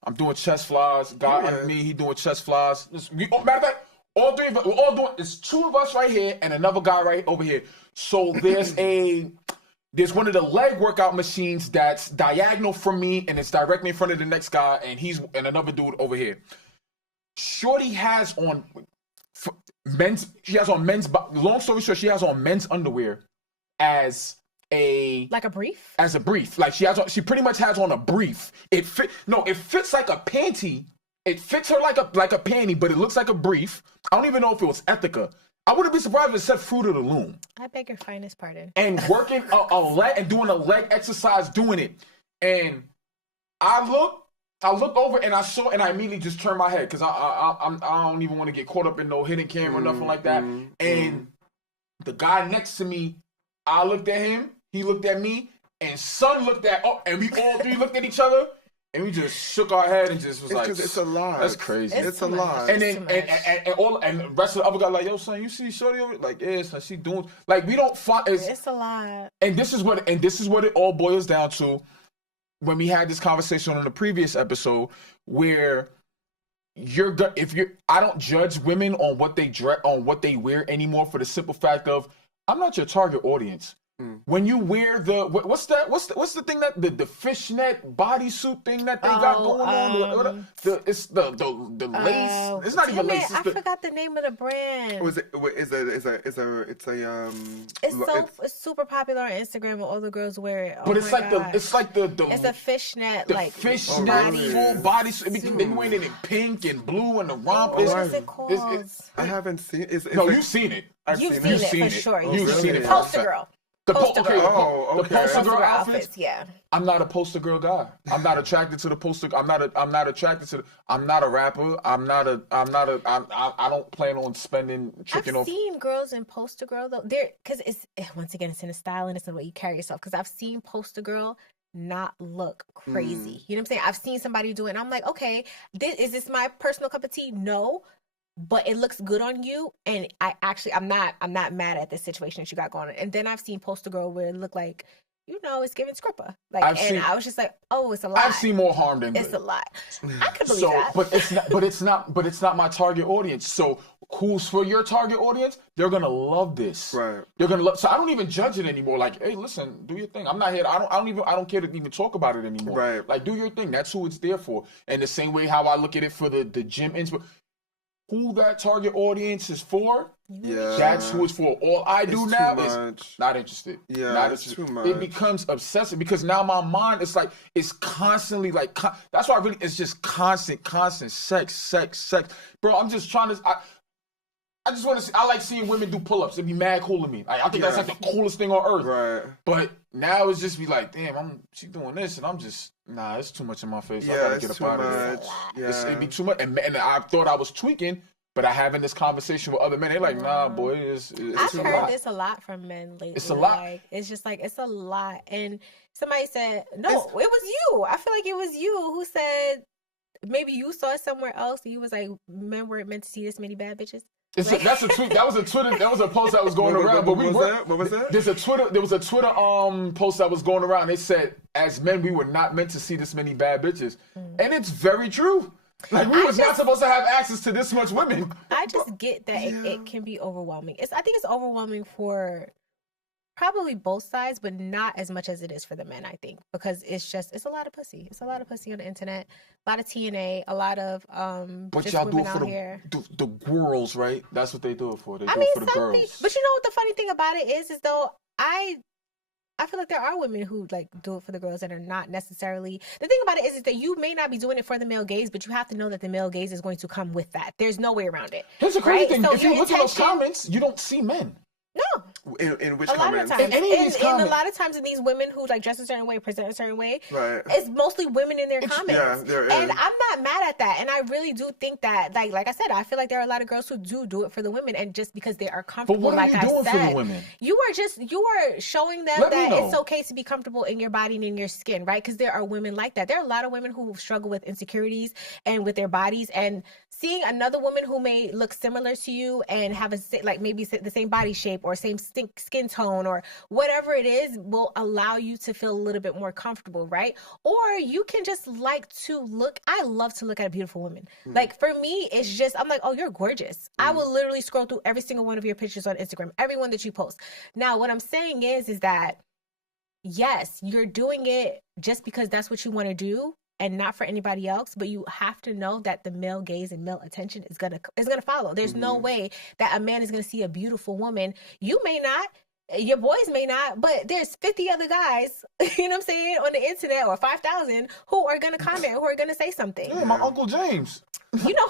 I'm doing chest flies. Guy under me, he doing chest flies. Matter of fact, all three of us, we're all doing, it's two of us right here and another guy right over here. So there's one of the leg workout machines that's diagonal from me, and it's directly in front of the next guy, and another dude over here. Shorty has on men's. Long story short, she has on men's underwear as a brief. As a brief, like she pretty much has on a brief. It fits like a panty. It fits her like a panty, but it looks like a brief. I don't even know if it was Ethika. I wouldn't be surprised if it said Fruit of the Loom. I beg your finest pardon. And working a leg and doing a leg exercise, doing it. And I looked over and I saw, and I immediately just turned my head because I don't even want to get caught up in no hidden camera or nothing like that. And the guy next to me, I looked at him, he looked at me, and son looked at and we all three looked at each other. And we just shook our head and just was like, because it's a lot. That's crazy. It's a lot. And then and the rest of the other guy like, yo, son, you see Shorty over? Like, yeah, son, she doing, like, we don't find it's a lot. And this is what it all boils down to when we had this conversation on the previous episode, where I don't judge women on what they wear anymore, for the simple fact of, I'm not your target audience. When you wear what's the thing that the fishnet bodysuit thing that they got going on? It's the lace. It's not even lace. I forgot the name of the brand. It's super popular on Instagram and all the girls wear it. But it's a fishnet, like fishnet full bodysuit. They wearing it in pink and blue and the romp. What is it called? I haven't seen it. You've seen it. You've seen it for sure. You've seen it. Poster girl. The poster girl outfits, yeah. I'm not a poster girl guy. I'm not attracted to the poster. I'm not attracted to. I'm not a rapper. I don't plan on spending tricking off. I've seen girls in poster girl though. Because it's once again, it's in the style and it's in the way you carry yourself. Because I've seen poster girl not look crazy. You know what I'm saying? I've seen somebody do it, and I'm like, okay, is this my personal cup of tea? No. But it looks good on you, and I'm not mad at this situation that you got going on. And then I've seen poster girl where it looked like, it's giving Scrippa. I was just like, oh, it's a lot. I've seen more harm than good. It's a lot. I could believe that. But it's not my target audience. So who's for your target audience? They're gonna love this. Right. They're gonna love. So I don't even judge it anymore. Like, hey, listen, do your thing. I'm not here. I don't care to even talk about it anymore. Right. Like, do your thing. That's who it's there for. And the same way how I look at it for the gym who that target audience is for, that's who it's for. All I do now is not interested. Yeah, not it's too much. It becomes obsessive because now my mind is like, it's constantly like, that's why it's just constant sex. Bro, I'm just trying to, I just want to see, I like seeing women do pull-ups. It'd be mad cool to me. Like, I think that's like the coolest thing on earth. Right. But now it's just be like, damn, she doing this, and I'm just, it's too much in my face. I gotta get up out of there. Yeah. It'd be too much. And I thought I was tweaking, But I having this conversation with other men, they're like, nah, boy, it's I've a heard lot. this a lot from men lately. It's a lot. Like, it's just like, it's a lot. And somebody said, no, it was you. I feel like it was you who said, maybe you saw it somewhere else and you was like, men weren't meant to see this many bad bitches. That's a tweet. That was a Twitter. That was a post that was going around. What was that? There was a Twitter post that was going around. They said, as men, we were not meant to see this many bad bitches, and it's very true. Like we was not supposed to have access to this much women. I just get that it can be overwhelming. I think it's overwhelming for probably both sides, but not as much as it is for the men, I think, because it's a lot of pussy. It's a lot of pussy on the internet, a lot of TNA, a lot of but just y'all do women it for the girls, right? That's what they do it for. They do it for the girls. But you know what the funny thing about it is though I feel like there are women who like do it for the girls that are not necessarily. The thing about it is that you may not be doing it for the male gaze, but you have to know that the male gaze is going to come with that. There's no way around it. Here's the crazy thing: if you look at those comments, you don't see men. No. In which a comments? Lot of times. And a lot of times in these women who like dress a certain way, present a certain way, right. It's mostly women in their comments. Yeah, there is. And I'm not mad at that. And I really do think that, like I said, I feel like there are a lot of girls who do it for the women, and just because they are comfortable. But what are you doing for the women? You are showing them that it's okay to be comfortable in your body and in your skin, right? Because there are women like that. There are a lot of women who struggle with insecurities and with their bodies, and seeing another woman who may look similar to you and have maybe the same body shape or same skin tone or whatever it is will allow you to feel a little bit more comfortable, right? Or you can just like to look. I love to look at a beautiful woman. Like for me, it's just, I'm like, oh, you're gorgeous. I will literally scroll through every single one of your pictures on Instagram, every one that you post. Now, what I'm saying is that yes, you're doing it just because that's what you want to do and not for anybody else, but you have to know that the male gaze and male attention is gonna follow. There's no way that a man is gonna see a beautiful woman. You may not, your boys may not, but there's 50 other guys, you know what I'm saying, on the internet, or 5,000 who are gonna comment, who are gonna say something. Yeah, my Uncle James. You know,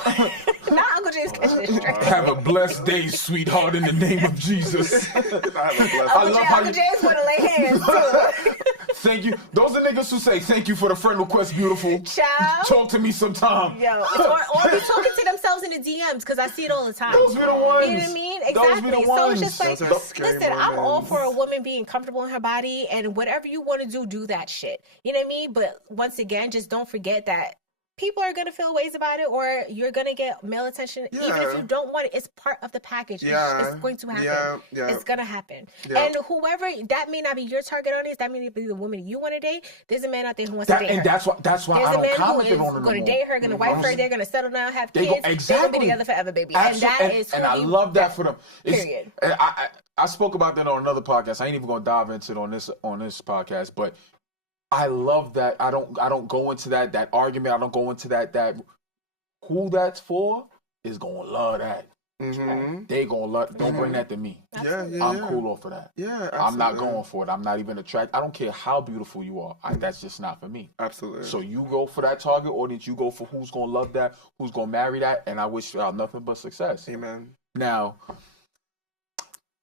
not Uncle James catching it straight. Have a blessed day, sweetheart, in the name of Jesus. Uncle James want to lay hands too. Thank you. Those are niggas who say thank you for the friend request, beautiful. Child. Talk to me sometime. Yo, or be talking to themselves in the DMs, because I see it all the time. Those be the ones. You know what I mean? Exactly. Those be the ones. So it's just like, listen, I'm all for a woman being comfortable in her body, and whatever you want to do that shit. You know what I mean? But once again, just don't forget that people are going to feel ways about it, or you're going to get male attention. Even if you don't want it, it's part of the package. It's going to happen. It's going to happen. And whoever, that may not be your target audience, that may not be the woman you want to date. There's a man out there who wants to date her. And that's why I don't comment on her. Going to date her, going to wife her, they're going to settle down, have kids. Exactly. They're going to be together forever, baby. And I love that for them. Period. I spoke about that on another podcast. I ain't even going to dive into it on this podcast, but I love that. I don't go into that argument. I don't go into that who that's for is gonna love that. They gonna love. Don't bring that to me. I'm cool off of that. I'm not going for it. I'm not even attracted. I don't care how beautiful you are. That's just not for me. Absolutely. So you go for that target audience. You go for who's gonna love that, who's gonna marry that, and I wish y'all nothing but success. Amen. Now,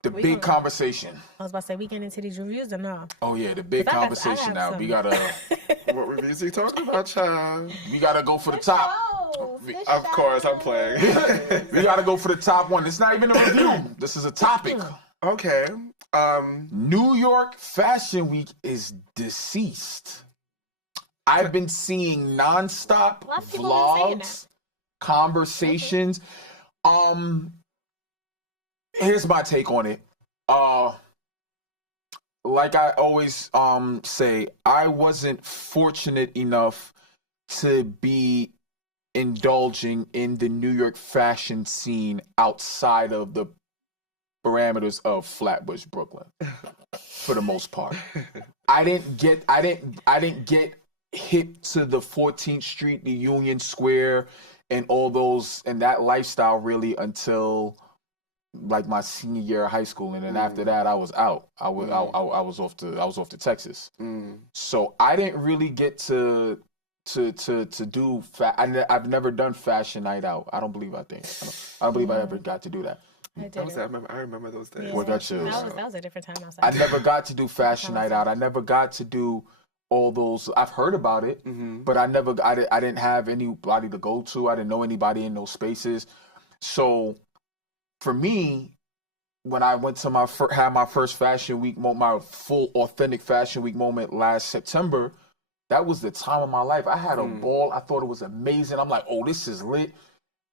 the big conversation. I was about to say, we getting into these reviews or no? Oh yeah, the big conversation now. We gotta. What reviews are you talking about, child? We gotta go for the top. Of course, I'm playing. We gotta go for the top one. It's not even a review. This is a topic. Okay. New York Fashion Week is deceased. I've been seeing nonstop vlogs, conversations. Here's my take on it. Like I always say, I wasn't fortunate enough to be indulging in the New York fashion scene outside of the parameters of Flatbush, Brooklyn, for the most part. I didn't get hip to the 14th Street, the Union Square, and all those and that lifestyle really until like my senior year of high school, and then after that I was out. I was off to Texas. So I didn't really get to do I've never done fashion night out. I don't believe I believe I ever got to do that. I remember those days. Yeah. What got you? That was a different time outside. I never got to do fashion night out. I never got to do all those. I've heard about it, but I didn't have anybody to go to. I didn't know anybody in those spaces. So for me, when I went to had my first fashion week moment, my full authentic fashion week moment last September, that was the time of my life. I had a ball. I thought it was amazing. I'm like, oh, this is lit.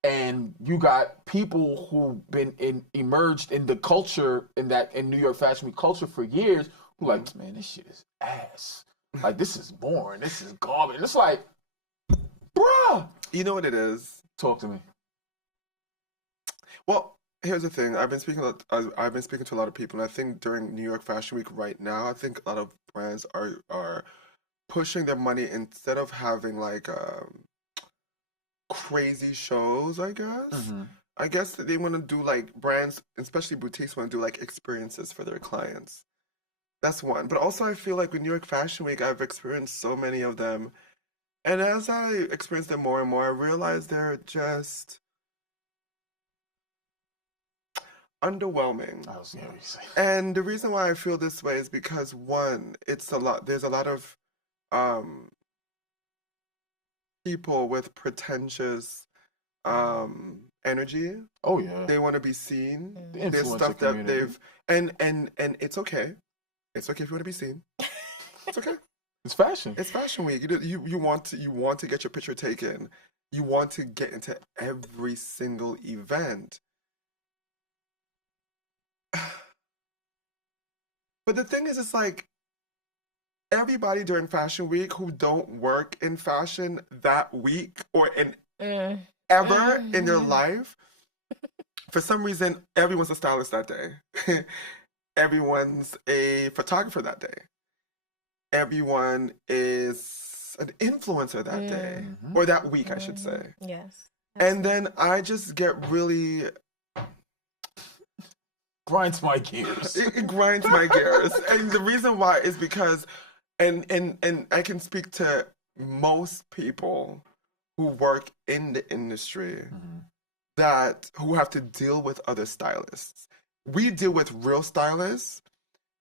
And you got people who've been emerged in the culture in New York Fashion Week culture for years who like, man, this shit is ass. Like, this is boring. This is garbage. It's like, bruh. You know what it is? Talk to me. Well, here's the thing. I've been speaking to a lot of people, and I think during New York Fashion Week right now, I think a lot of brands are pushing their money instead of having like crazy shows, I guess. Mm-hmm. I guess that they want to do like brands, especially boutiques, want to do like experiences for their clients. That's one. But also I feel like with New York Fashion Week, I've experienced so many of them. And as I experience them more and more, I realize they're just underwhelming. I was gonna say. And the reason why I feel this way is because one, there's a lot of people with pretentious energy. Oh yeah. They want to be seen. The There's stuff that they've and it's okay. It's okay if you want to be seen. It's okay. It's fashion. It's fashion week. You want to get your picture taken. You want to get into every single event. But the thing is, it's like everybody during Fashion Week who don't work in fashion that week or ever in their life, for some reason, everyone's a stylist that day. Everyone's a photographer that day. Everyone is an influencer that day, or that week, I should say. Yes. And then I just get really... Grinds my gears. It grinds my gears. And the reason why is because, and I can speak to most people who work in the industry who have to deal with other stylists. We deal with real stylists,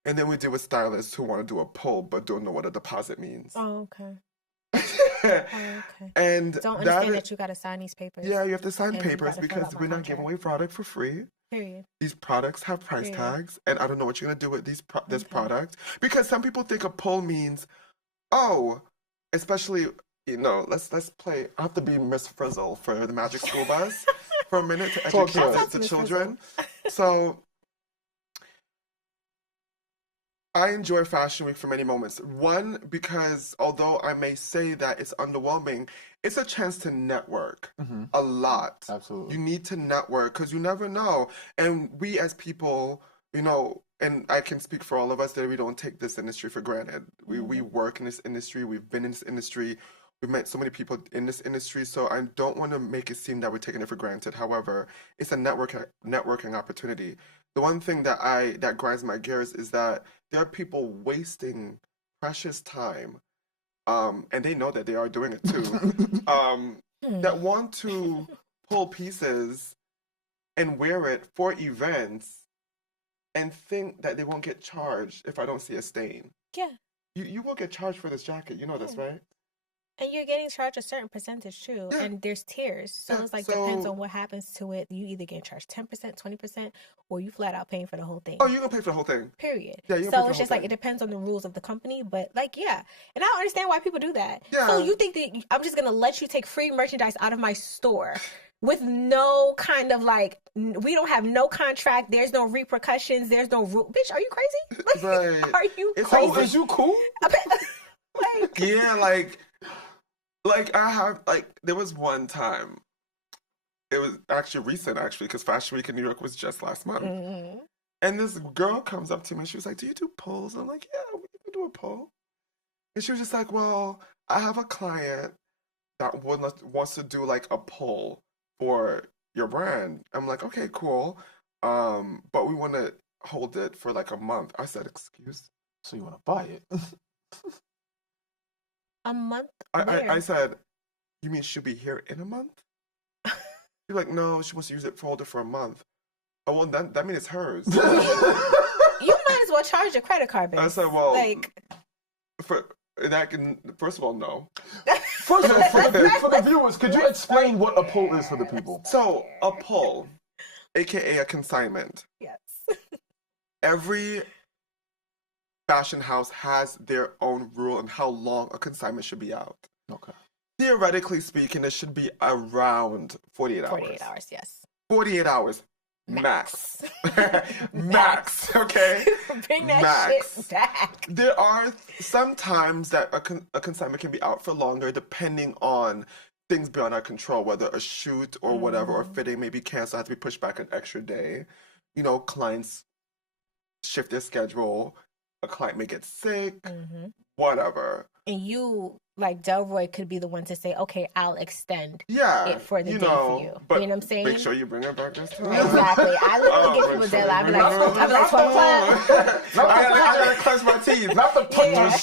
and then we deal with stylists who want to do a pull but don't know what a deposit means. Oh, okay. And don't understand that you got to sign these papers. Yeah, you have to sign papers because we're not giving away product for free. Period. These products have price tags, and I don't know what you're gonna do with this product, because some people think a pull means, especially let's play. I have to be Miss Frizzle for the Magic School Bus for a minute to educate the children. So I enjoy Fashion Week for many moments. One, because although I may say that it's underwhelming, it's a chance to network a lot. Absolutely. You need to network because you never know. And we as people, and I can speak for all of us that we don't take this industry for granted. We work in this industry. We've been in this industry. We've met so many people in this industry. So I don't want to make it seem that we're taking it for granted. However, it's a networking opportunity. The one thing that grinds my gears is that there are people wasting precious time, and they know that they are doing it too, that want to pull pieces and wear it for events and think that they won't get charged if I don't see a stain. Yeah. You will get charged for this jacket. You know this, right? And you're getting charged a certain percentage too. Yeah. And there's tiers. So it's like depends on what happens to it. You either get charged 10%, 20%, or you flat out paying for the whole thing. Oh, you're going to pay for the whole thing. Period. Yeah, so it's just like it depends on the rules of the company. But like, yeah. And I don't understand why people do that. Yeah. So you think that I'm just going to let you take free merchandise out of my store with no kind of like, we don't have no contract. There's no repercussions. There's no rule. Bitch, are you crazy? Like, right. Are you crazy? Is you cool? Yeah, like I have, there was one time, it was actually recent, because Fashion Week in New York was just last month. Mm-hmm. And this girl comes up to me and she was like, do you do polls? I'm like, yeah, we can do a poll. And she was just like, well, I have a client that wants to do like a poll for your brand. I'm like, okay, cool. But we want to hold it for like a month. I said, excuse? So you want to buy it? A month? I said, you mean she'll be here in a month? She's like, no, she wants to use it for a month. Oh, well, that means it's hers. You might as well charge your credit card bill. I said, well, first of all, no. First of all, for the viewers, could you explain what a pull is for the people? So, a pull, aka a consignment. Yes. Every fashion house has their own rule on how long a consignment should be out. Okay. Theoretically speaking, it should be around 48 hours. 48 hours, yes. 48 hours. Max. Max, okay? Bring that Max. shit back. There are some times that a consignment can be out for longer depending on things beyond our control, whether a shoot or whatever, or fitting may be canceled, has to be pushed back an extra day. You know, clients shift their schedule. A client may get sick, whatever. And you, like Delroy, could be the one to say, okay, I'll extend it for the day for you. But you know what I'm saying? Make sure you bring it back this time. Exactly. I literally give people deadline. I'd be like, 12 o'clock. I gotta clench my teeth. Not the put this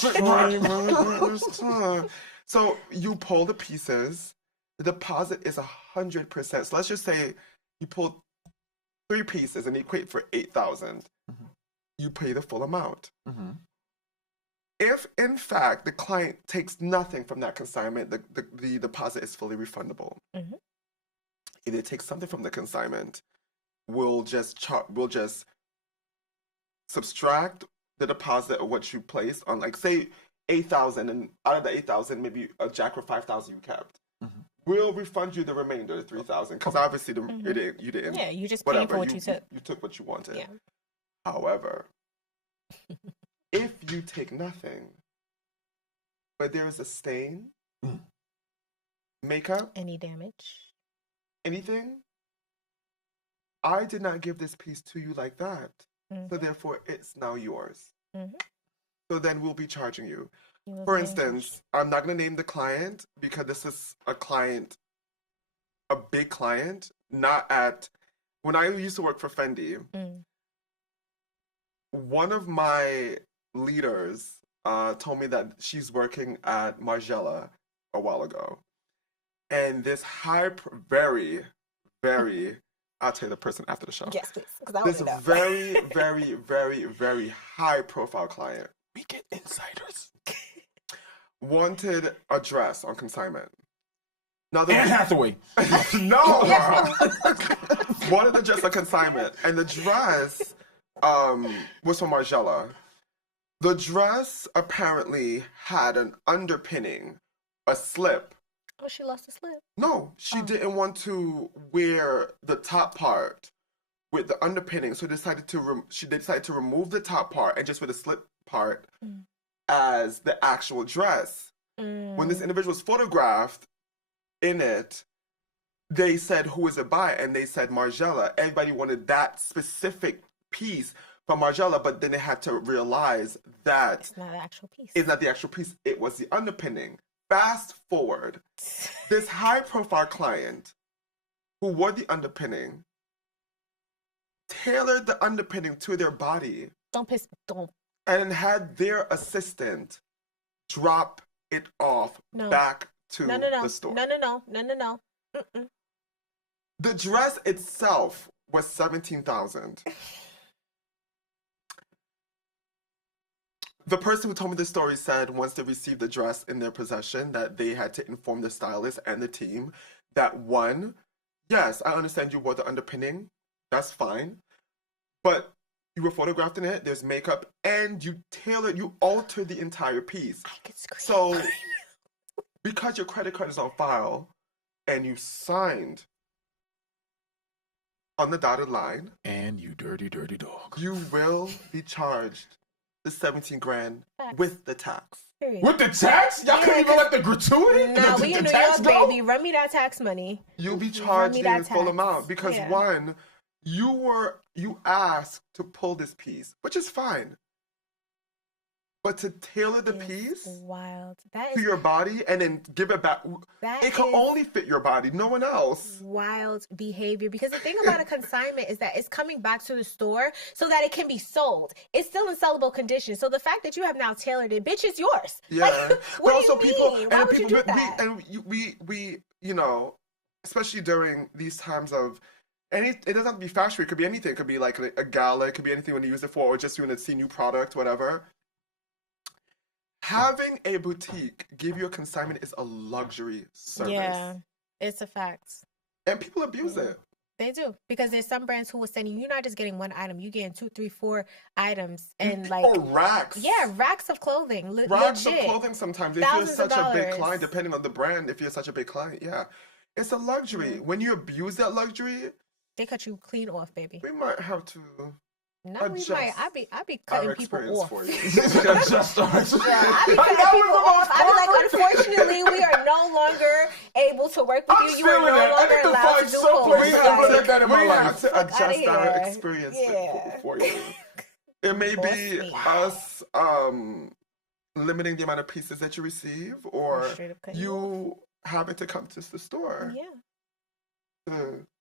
shit. So you pull the pieces. The deposit is 100%. So let's just say you pull 3 pieces and equate for 8,000. You pay the full amount. If, in fact, the client takes nothing from that consignment, the deposit is fully refundable. If they take something from the consignment, we'll just subtract the deposit of what you placed on, like, say, 8,000, and out of the 8,000, maybe a jack or 5,000 you kept. We'll refund you the remainder, 3,000, because obviously you didn't. Yeah, you just paid for what you took. You took what you wanted. Yeah. However, if you take nothing, but there is a stain, makeup, any damage, anything, I did not give this piece to you like that. So therefore, it's now yours. So then we'll be charging you. For instance, I'm not going to name the client because this is a client, a big client, when I used to work for Fendi, one of my leaders told me that she's working at Margiela a while ago. And this very, very, I'll tell you the person after the show. Yes, please. This very, very, very, very high profile client. We get insiders. Wanted a dress on consignment. Now Anne Hathaway. No! Wanted a dress on consignment. And the dress was from Margiela. The dress apparently had an underpinning, a slip. Oh, she lost a slip. No, she didn't want to wear the top part with the underpinning, so she decided to remove the top part and just wear the slip part as the actual dress. When this individual was photographed in it, they said, "Who is it by?" And they said Margiela. Everybody wanted that specific piece from Margiela, but then they had to realize that it's not the actual piece. It's not the actual piece. It was the underpinning. Fast forward, this high-profile client who wore the underpinning tailored the underpinning to their body. Don't. And had their assistant drop it off back to the store. No. The dress itself was $17,000. The person who told me this story said once they received the dress in their possession that they had to inform the stylist and the team that, one, yes, I understand you wore the underpinning. That's fine. But you were photographed in it, there's makeup, and you altered the entire piece. I could scream. So, because your credit card is on file and you signed on the dotted line, and you dirty, dirty dog, you will be charged the 17 grand with the tax. Period. With the tax? Y'all couldn't even let the gratuity? No, we in New York, baby. Run me that tax money. You'll be charged the full amount because one, you asked to pull this piece, which is fine. But to tailor the piece to your body and then give it back, it can only fit your body, no one else. Wild behavior. Because the thing about a consignment is that it's coming back to the store so that it can be sold. It's still in sellable condition. So the fact that you have now tailored it, bitch, it's yours. Yeah. Like, what do you mean? Why would you do that? We, you know, especially during these times of, it doesn't have to be fashion. It could be anything. It could be like a gala. It could be anything when you use it for, or just you want to see new product, whatever. Having a boutique give you a consignment is a luxury service. Yeah, it's a fact. And people abuse it. They do, because there's some brands who will send you, you're not just getting one item, you're getting 2, 3, 4 items, and like, or racks. Yeah, racks of clothing. Racks legit. of clothing sometimes. If you're such a big client, depending on the brand, if you're such a big client, yeah. It's a luxury. When you abuse that luxury, they cut you clean off, baby. We might have to. No, we might. I be cutting people off. For you. Adjust our experience. Yeah, I be cutting people off. I be like, unfortunately, we are no longer able to work with you. You are no longer allowed to do clothes. We have to adjust our experience for you. It may be us limiting the amount of pieces that you receive, or you having to come to the store. Yeah.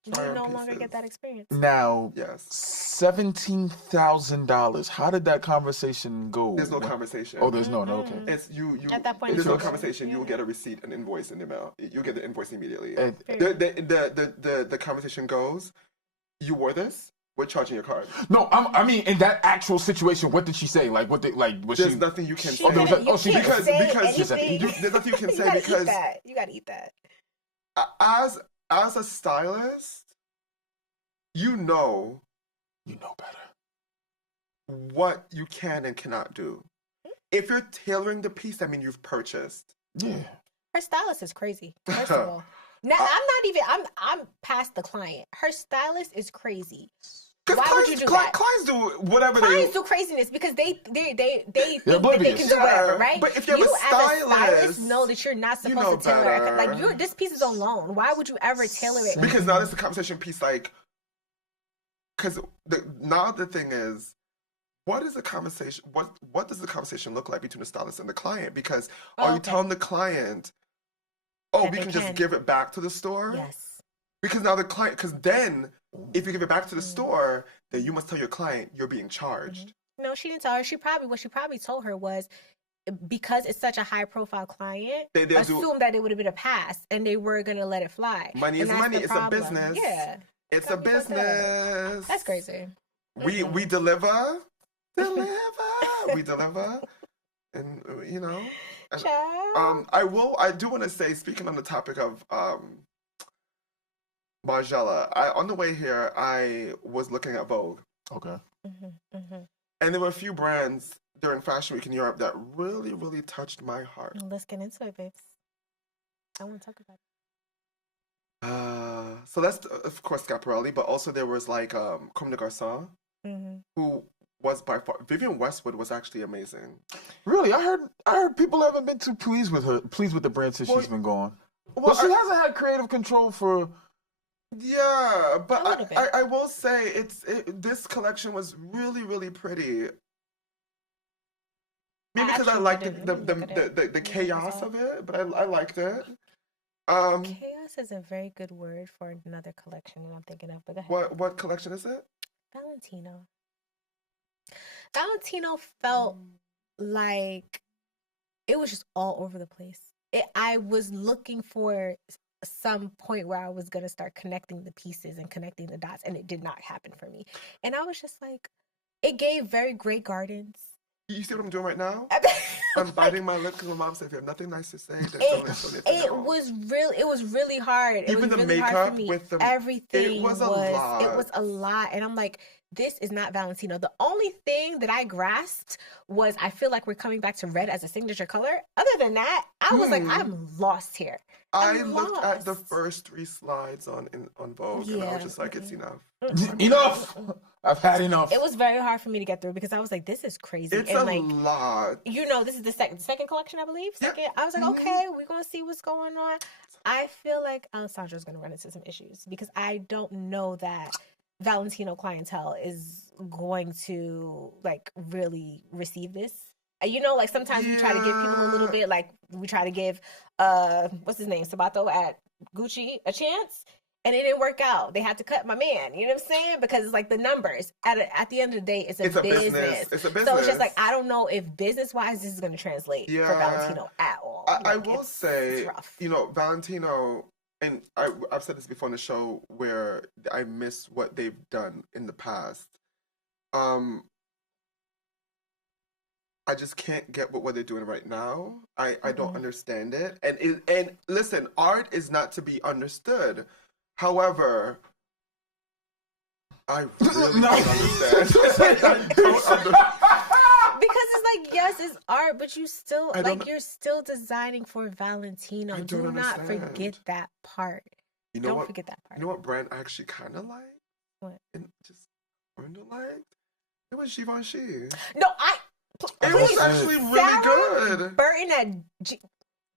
You no longer get that experience. Now, $17,000. How did that conversation go? There's no conversation. Oh, there's no. Okay. It's you. At that point, there's no conversation. You will get a receipt, an invoice in the mail. You get the invoice immediately. The conversation goes, you wore this? We're charging your card. No, I mean, in that actual situation, what did she say? Like, what did was there's she? nothing you can say. There's nothing you can say because you gotta eat that. As a stylist, you know better what you can and cannot do. If you're tailoring the piece, I mean, you've purchased. Yeah. Her stylist is crazy. First of all, now I'm past the client. Her stylist is crazy. Why would you do that? Clients do whatever clients do craziness because they think that they can do whatever, right? But if you're a stylist, know that you're not supposed to tailor. Like this piece is on loan. Why would you ever tailor it? Because now this is a conversation piece. Like, because now the thing is, what is the conversation? What does the conversation look like between the stylist and the client? Because are you telling the client, we can just give it back to the store? Yes. Because now the client, because then if you give it back to the store, then you must tell your client you're being charged. No, she didn't tell her. What she probably told her was, because it's such a high profile client, they assumed that it would have been a pass and they were going to let it fly. Money is money. It's a business. Yeah. It's a business. That's crazy. We deliver. We deliver. And, you know. I do want to say, speaking on the topic of Margiela, on the way here, I was looking at Vogue. Okay. And there were a few brands during Fashion Week in Europe that really, really touched my heart. Well, let's get into it, babes. I want to talk about it. So that's, of course, Scaparelli, but also there was like Comme des Garçons, who was by far, Vivienne Westwood was actually amazing. Really? I heard people haven't been too pleased with the brand since she's been gone. Well, she hasn't had creative control for... Yeah, but I will say this collection was really, really pretty. Maybe because I liked the chaos of it, but I liked it. Chaos is a very good word for another collection that I'm thinking of. But go ahead. What collection is it? Valentino felt like it was just all over the place. I was looking for some point where I was going to start connecting the pieces and connecting the dots, and it did not happen for me. And I was just like, it gave very Great Gardens. You see what I'm doing right now? I'm biting my lip because my mom said, if you have nothing nice to say, then it was really hard. Even the makeup with everything it was a lot. It was a lot. And I'm like, this is not Valentino. The only thing that I grasped was I feel like we're coming back to red as a signature color. Other than that, I was like, I'm lost here. I looked at the first 3 slides on Vogue, and I was just like, it's enough. Enough! I've had enough. It was very hard for me to get through because I was like, this is crazy. It's and a lot. You know, this is the second collection, I believe. Second. I was like, okay, we're going to see what's going on. I feel like Alessandra's going to run into some issues because I don't know that Valentino clientele is going to like really receive this. You know, like sometimes we try to give people a little bit, like we try to give what's his name, Sabato at Gucci a chance, and it didn't work out. They had to cut my man. You know what I'm saying? Because it's like the numbers. At the end of the day, it's a business. It's a business. So it's just like I don't know if business wise this is going to translate for Valentino at all. I will say, you know, Valentino. And I've said this before on the show where I miss what they've done in the past. I just can't get what they're doing right now. I don't understand it. And listen, art is not to be understood. However, I really don't understand. I don't understand. Because it's like, yes, it's art, but you still you're still designing for Valentino. Do not forget that part. Don't forget that part. You know what brand I actually kind of like? What? And just kind of liked? It was Givenchy. No, it was actually really good. Burton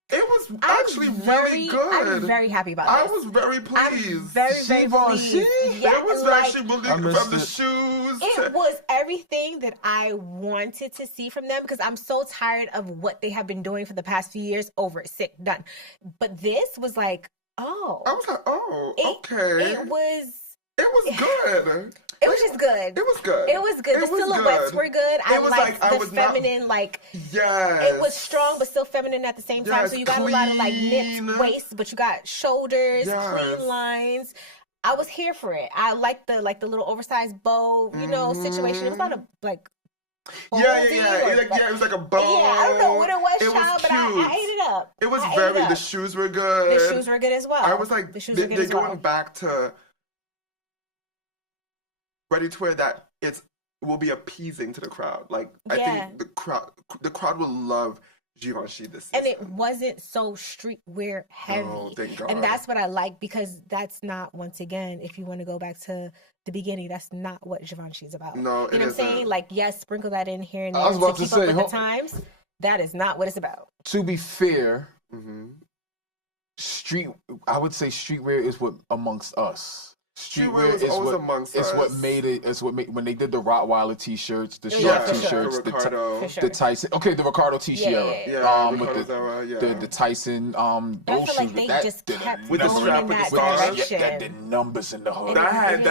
it was actually really good. I'm very happy about this. I was very pleased. I'm very, very pleased. Yeah, it was actually really good. From the shoes. It was everything that I wanted to see from them because I'm so tired of what they have been doing for the past few years. Over it, sick, done. But this was like, oh. I was like, okay. It was good. It was just good. It was good. It was good. The silhouettes were good. I liked the feminine, yes. It was strong but still feminine at the same time. Yes, so you got clean. a lot of nipped waist, but you got shoulders, yes. clean lines. I was here for it. I liked the little oversized bow, situation. It was not a it was like a bow. Yeah, I don't know what it was, child, but I ate it up. It was the shoes were good. The shoes were good as well. I was like, they're going back to ready to wear that it will be appeasing to the crowd. Like, I think the crowd will love Givenchy this season. And it wasn't so streetwear heavy. Oh, thank God. And that's what I like because that's not, once again, if you want to go back to the beginning, that's not what Givenchy's about. No, you know what I'm saying? Like, yes, sprinkle that in here and there I was about to keep to say, up with the times. That is not what it's about. To be fair, I would say streetwear is what amongst us. Streetwear is always amongst us. It's what made it. It's what made when they did the Rottweiler t-shirts, the short t-shirts, the Tyson. Okay, the Ricardo t-shirt. With the Tyson. Those shoes. They just kept with the strap in with that the stars. direction. That the numbers in the hood. That had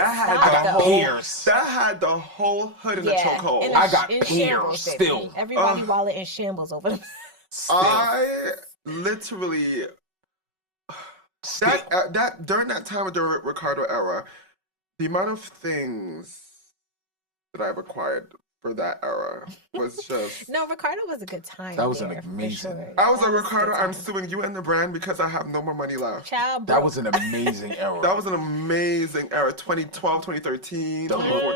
the whole hood in the chokehold. I got pairs still. Everybody wallet in shambles over them. I literally. That during that time of the Ricardo era, the amount of things that I required for that era was just no. Ricardo was a good time. That was an amazing. Sure. I was like, Ricardo, I'm suing you and the brand because I have no more money left. That was an amazing era. That was an amazing era. 2012, 2013, 2014.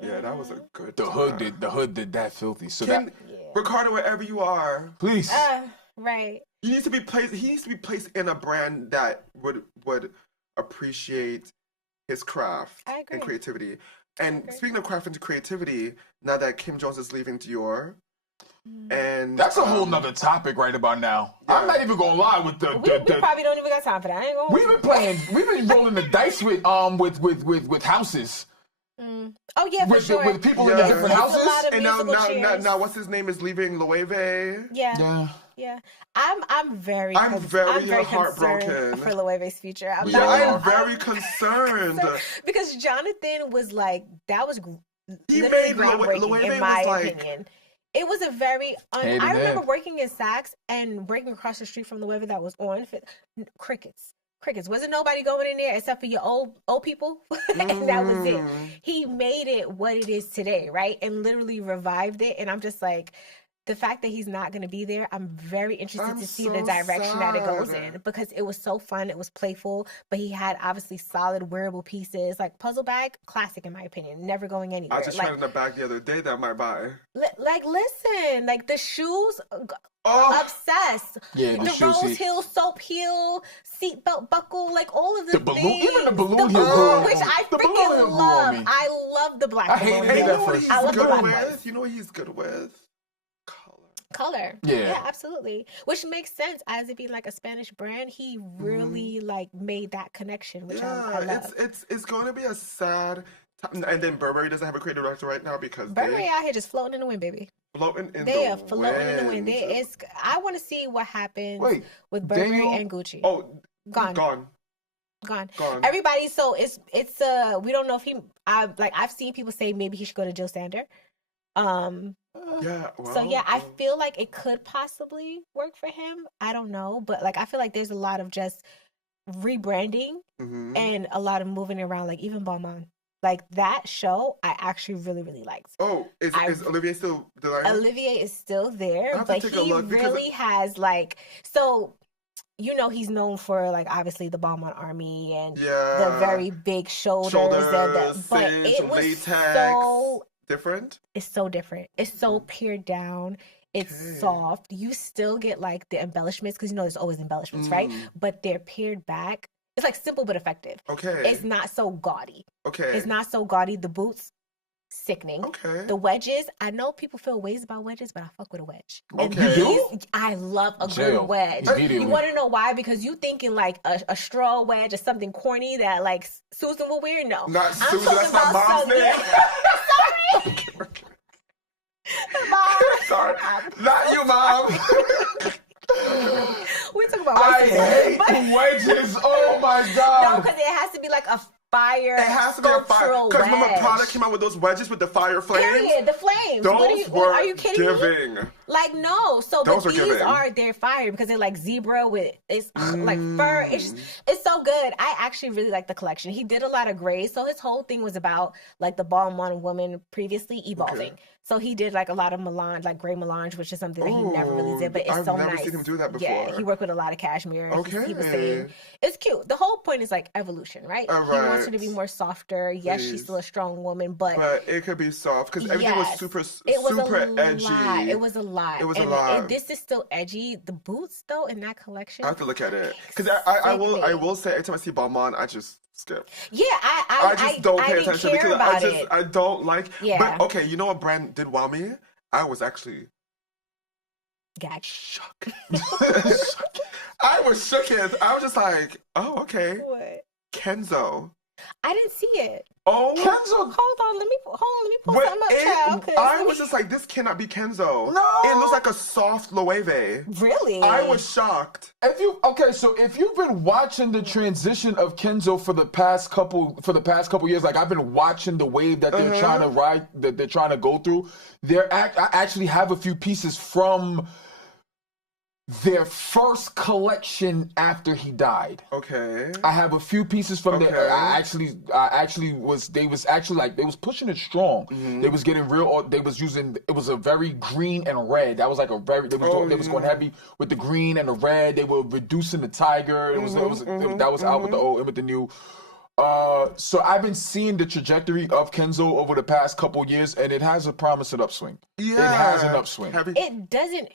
Yeah, that was a good. The hood did that filthy. So Ricardo, wherever you are, please. Right. He needs to be placed in a brand that would appreciate his craft and creativity. And speaking of craft and creativity, now that Kim Jones is leaving Dior, and that's a whole nother topic right about now. Yeah. I'm not even gonna lie with the. We probably don't even got time for that. We've been rolling the dice with houses. Oh yeah, for sure. With people in the different houses. And now, what's his name is leaving Loewe. Yeah. I'm very heartbroken for Loewe's future. I am very concerned because Jonathan was like he made groundbreaking in my opinion. It was a very I remember working in Saks and breaking across the street from Loewe that was on crickets. Wasn't nobody going in there except for your old people. And that was it. He made it what it is today, right? And literally revived it. And I'm just like, the fact that he's not going to be there, I'm very interested to see the direction that it goes in because it was so fun. It was playful, but he had obviously solid wearable pieces. Like puzzle bag, classic in my opinion, never going anywhere. I just tried in the bag the other day that I might buy. Listen, the shoes, obsessed. Yeah, the rose heel, soap heel, seatbelt buckle, all of the balloon, things. even the balloon heel, which I freaking love. I love the black. I hated it at first. You know what he's good with? Color. Yeah, absolutely. Which makes sense as it being a Spanish brand. He really made that connection, which I love. It's going to be a sad time. And then Burberry doesn't have a creative director right now because Burberry out here just floating in the wind, baby. They are floating in the wind. I want to see what happens with Burberry and Gucci. Oh, gone. Everybody. So it's we don't know if I've seen people say maybe he should go to Jill Sander. I feel like it could possibly work for him. I don't know, but I feel like there's a lot of just rebranding and a lot of moving around, even Balmain. Like, that show, I actually really, really liked. Oh, is Olivier still there? Olivier is still there, but he really has, like... So, you know, he's known for, like, obviously the Beaumont Army and the very big shoulders. But it was latex, so... different? It's so different. It's so pared down. It's soft. You still get, like, the embellishments, because, you know, there's always embellishments, right? But they're pared back. It's like simple but effective. Okay. It's not so gaudy. Okay. It's not so gaudy. The boots, sickening. Okay. The wedges, I know people feel ways about wedges, but I fuck with a wedge. Okay. I love a good wedge. You want to know why? Because you thinking like a straw wedge or something corny that like Susan will wear? No. Not Susan, that's my mom's name. Sorry. Mom. Sorry. Not you, Mom. We talk about wedges. I hate wedges. Oh my god. No, because it has to be like a fire. It has to be a fire. Because remember, Prada came out with those wedges with the fire flames. Period. The flames. Those are you kidding me? Like no. So but these are their fire because they're like zebra with it's like fur. It's so good. I actually really like the collection. He did a lot of grays, so his whole thing was about like the Balmain woman previously evolving. Okay. So he did like a lot of melange, like gray melange, which is something that he never really did, but it's so nice. I've never seen him do that before. Yeah, he worked with a lot of cashmere. Okay. He was saying, it's cute. The whole point is like evolution, right? He wants her to be more softer. Yes, she's still a strong woman, but it could be soft because everything was super edgy. It was a lot. It was a lot. And this is still edgy. The boots though in that collection. I have to look at it because I will say every time I see Balmain, I just skip. Yeah, I just don't pay attention because I don't like. Yeah. But okay, you know what brand did wow me? I was actually gagged. Shook. I was shook. I was just like, oh, okay. What? Kenzo. I didn't see it. Oh, Kenzo! Hold on, let me pull something up, child. I was just like, this cannot be Kenzo. No, it looks like a soft Loewe. Really? I was shocked. So if you've been watching the transition of Kenzo for the past couple years, like I've been watching the wave that they're trying to ride, that they're trying to go through. I actually have a few pieces from their first collection after he died. Okay. I have a few pieces from there. They was pushing it strong. Mm-hmm. They was getting real. It was a very green and red. That was like they was going heavy with the green and the red. They were reducing the tiger. That was out with the old and with the new. So I've been seeing the trajectory of Kenzo over the past couple years, and it has a promising upswing. Yeah. It has an upswing. It doesn't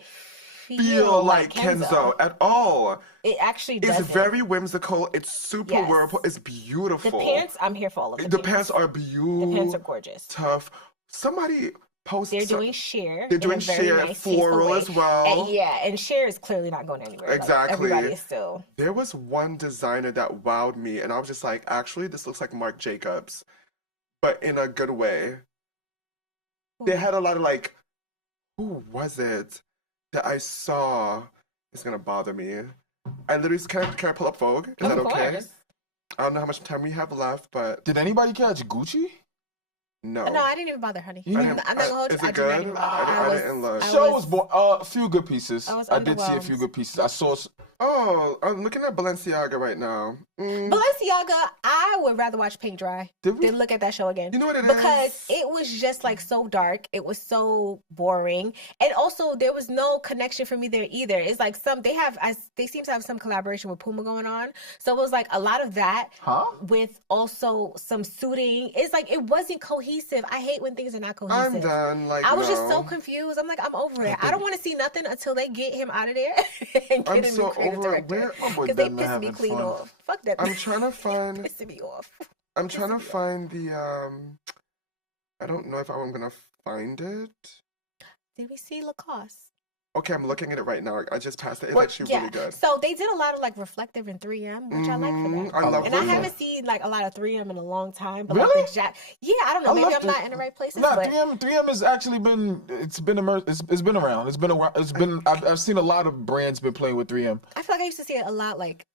feel like Kenzo at all. It actually doesn't. It's very whimsical. It's super whirlpool. It's beautiful. The pants, I'm here for all of it. The pants are beautiful. The pants are gorgeous. Tough. Somebody posted. They're doing sheer. They're doing sheer nice floral as well. And sheer is clearly not going anywhere. Exactly. Like, everybody is still. There was one designer that wowed me, and I was just like, actually, this looks like Marc Jacobs, but in a good way. They had a lot of like, who was it that I saw? It's gonna bother me. I literally can I pull up Vogue? Is that okay? Course. I don't know how much time we have left, but did anybody catch Gucci? No, I didn't even bother, honey. I'm not gonna hold you. Is it good? I didn't look. Show was a few good pieces. I did see a few good pieces. I saw. Oh, I'm looking at Balenciaga right now. Balenciaga, I would rather watch paint dry than look at that show again. You know what it is? Because it was just like so dark. It was so boring. And also there was no connection for me there either. It's like they seem to have some collaboration with Puma going on. So it was like a lot of that with also some suiting. It's like it wasn't cohesive. I hate when things are not cohesive. I'm done. I was just so confused. I'm like, I'm over it. I don't want to see nothing until they get him out of there and get him creative director. Because they pissed me clean off. Fuck that. I'm trying to find. Pissing me off. I'm trying to find the. I don't know if I'm gonna find it. Did we see Lacoste? Okay, I'm looking at it right now. I just passed it. It's actually really good. So they did a lot of like reflective and 3M, which I like for them. I love and 3M. I haven't seen like a lot of 3M in a long time. But really? Like I don't know. Maybe I'm not in the right places. No, 3M has actually been. It's been around. It's been a while. I've seen a lot of brands been playing with 3M. I feel like I used to see it a lot like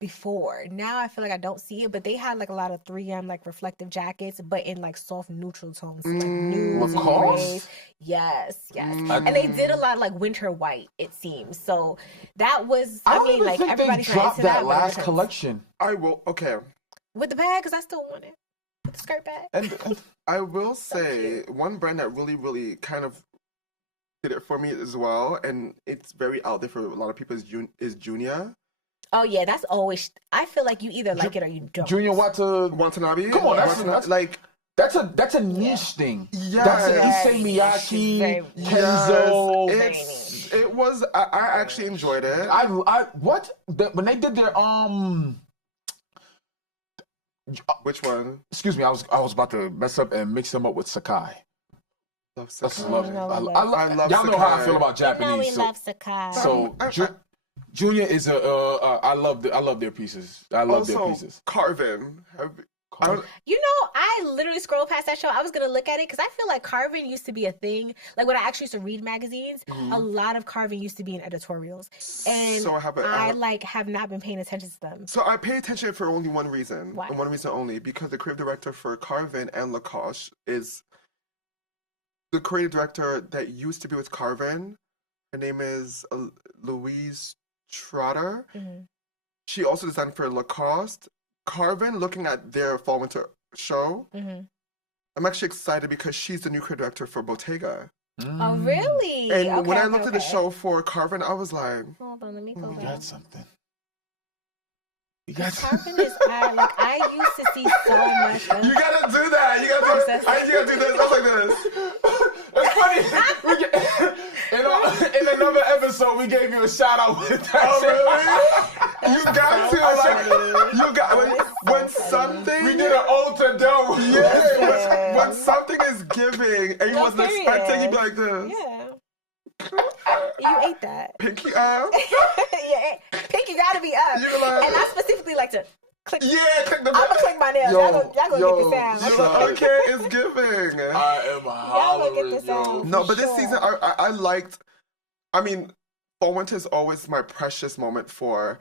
before. Now I feel like I don't see it, but they had like a lot of 3M like reflective jackets, but in like soft neutral tones, like nudes and grays. Yes. And they did a lot of like winter white, it seems. So that was. I don't even think they dropped that last collection. I will. Okay. With the bag, because I still want it. Put the skirt back. And I will say one brand that really, really kind of did it for me as well, and it's very out there for a lot of people, is Junior. Oh yeah, that's always. I feel like you either like it or you don't. Junior Watanabe. Come on, that's like that's a niche thing. Yeah, that's an Issei Miyake, Kenzo. It was. I actually enjoyed it. When they did their Which one? Excuse me, I was about to mess up and mix them up with Sakai. Love Sakai. I love y'all Sakai. Know how I feel about Japanese. We love Sakai. So Junior is I love their pieces. I love their pieces. Carvin. I literally scrolled past that show. I was gonna look at it because I feel like carving used to be a thing. Like when I actually used to read magazines, a lot of carving used to be in editorials, and so I have not been paying attention to them. So I pay attention for only one reason. Why? And one reason only, because the creative director for Carvin and Lacoste is the creative director that used to be with Carvin. Her name is Louise Trotter. She also designed for Lacoste. Carvin, looking at their fall winter show, I'm actually excited because she's the new creative director for Bottega. Oh, really? And when I looked at the show for Carvin, I was like, hold on, let me go back. You got something. Carvin is like I used to see so much. You gotta do that. You gotta do this. I was like this. It's funny. In another episode, we gave you a shout out with that. Oh, really? You got to. You got when something. We did an ode to Doe. Yes. When something is giving and you wasn't expecting, you'd be like this. Yeah. You ate that. Pinky up. Yeah, pinky gotta be up. And I specifically like to click. Yeah, click the. I'm gonna click my nails. Y'all gonna get the sound. Okay, it's giving. I am hollering. Y'all gonna get the sound. No, but this season I liked. I mean, fall winter is always my precious moment for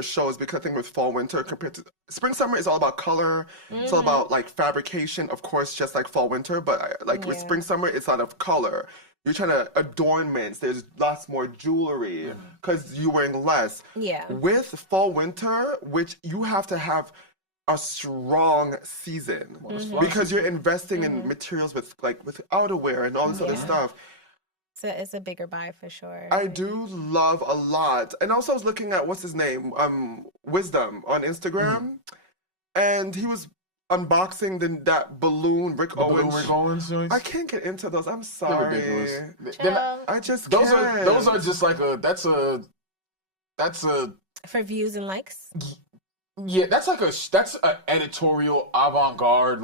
shows, because I think with fall winter compared to spring summer, it's all about color. It's all about like fabrication, of course, just like fall winter. But with spring summer, it's a lot of color. You're trying to adornments. There's lots more jewelry because you're wearing less. Yeah. With fall winter, which you have to have a strong season because you're investing in materials with outerwear and all this other stuff. So it's a bigger buy for sure. I do love a lot. And also I was looking at, what's his name? Wisdom on Instagram. And he was unboxing that balloon Rick Owens. I can't get into those. I'm sorry. They're ridiculous. I just can't. Those are just like that's a for views and likes. Yeah, that's an editorial avant-garde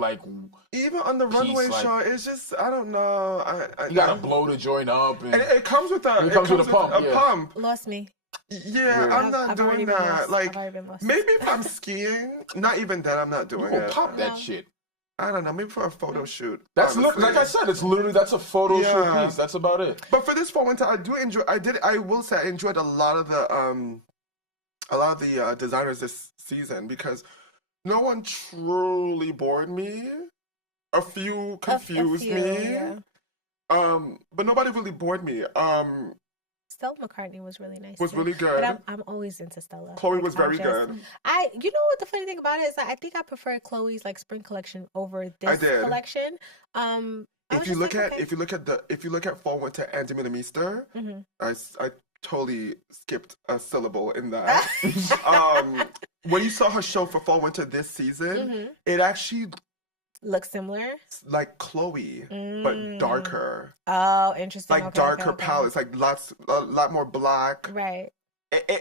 even on the runway show. It's just I don't know. You gotta blow the joint up, and it comes with a pump. Lost me. Yeah, I'm not doing that. Maybe if I'm skiing, not even that. I'm not doing it. Pop that shit. I don't know. Maybe for a photo shoot. That's like I said. It's literally that's a photo shoot piece. That's about it. But for this fall winter, I do enjoy. I will say I enjoyed a lot of the designers this season because no one truly bored me. A few confused me. Yeah. But nobody really bored me. Stella McCartney was really nice. Really good. But I'm always into Stella. Chloe was very good. You know what the funny thing about it is that I think I prefer Chloe's spring collection over this collection. If you look at fall winter and Demi Meester, I totally skipped a syllable in that. When you saw her show for fall winter this season, it actually looks similar, like Chloe, but darker. Oh, interesting. Darker palettes, a lot more black. Right.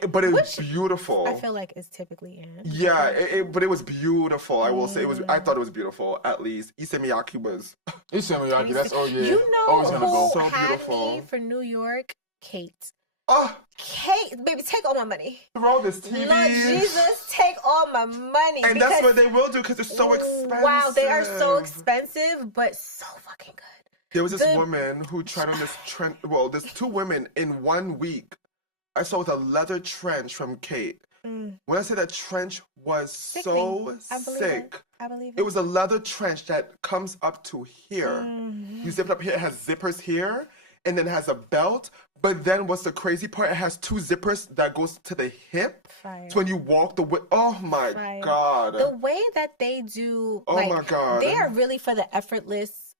But it was beautiful. I feel like it's typically in. Yeah, but it was beautiful. I will say it was. I thought it was beautiful. At least Issei Miyake was. Issei Miyake. That's You know who so had beautiful. me for New York? Kate. Oh, Kate, baby, take all my money. Throw this TV. Lord Jesus, take all my money. And that's what they will do because it's so expensive. Wow, they are so expensive, but so fucking good. There was this woman who tried on this trend. Well, there's two women in 1 week. I saw with a leather trench from Kate. When I say that trench was so sick, I believe it. It was a leather trench that comes up to here. You zip it up here, it has zippers here. and then has a belt. But then what's the crazy part? It has 2 zippers that goes to the hip. Fire. So when you walk the way, oh my Fire. God. The way that they do, oh like, my God. they are really for the effortless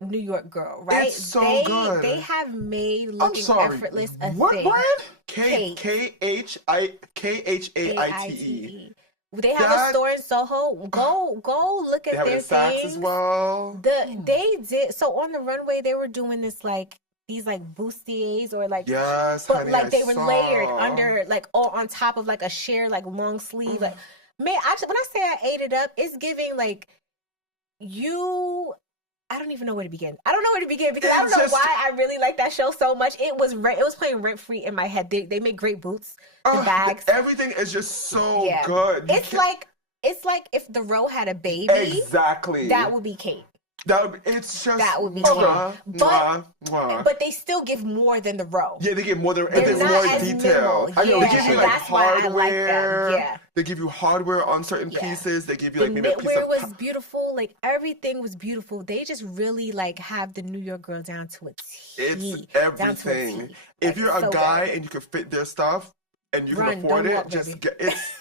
New York girl, right? It's so good. They have made looking effortless a what thing. brand? K-H-A-I-T-E. They have a store in Soho. Go look at their things as well. They did so on the runway. They were doing this these bustiers or yes, but honey, they were layered under or on top of a sheer long sleeve. Man, when I say I ate it up, it's giving I don't even know where to begin. I don't know where to begin because I don't know why I really like that show so much. It was playing rent free in my head. They make great boots, the bags. Everything is just so good. It's like if the row had a baby. Exactly. That would be Kate. That would be Kate. But they still give more than the row. Yeah, they give more than and there's more detail. They give you that's hardware. Why I like them. Yeah. They give you hardware on certain pieces. They give you the maybe a piece knitwear of was beautiful. Everything was beautiful. They just really have the New York girl down to a T. It's everything. If you're a guy and you can fit their stuff and you can afford it, just get it's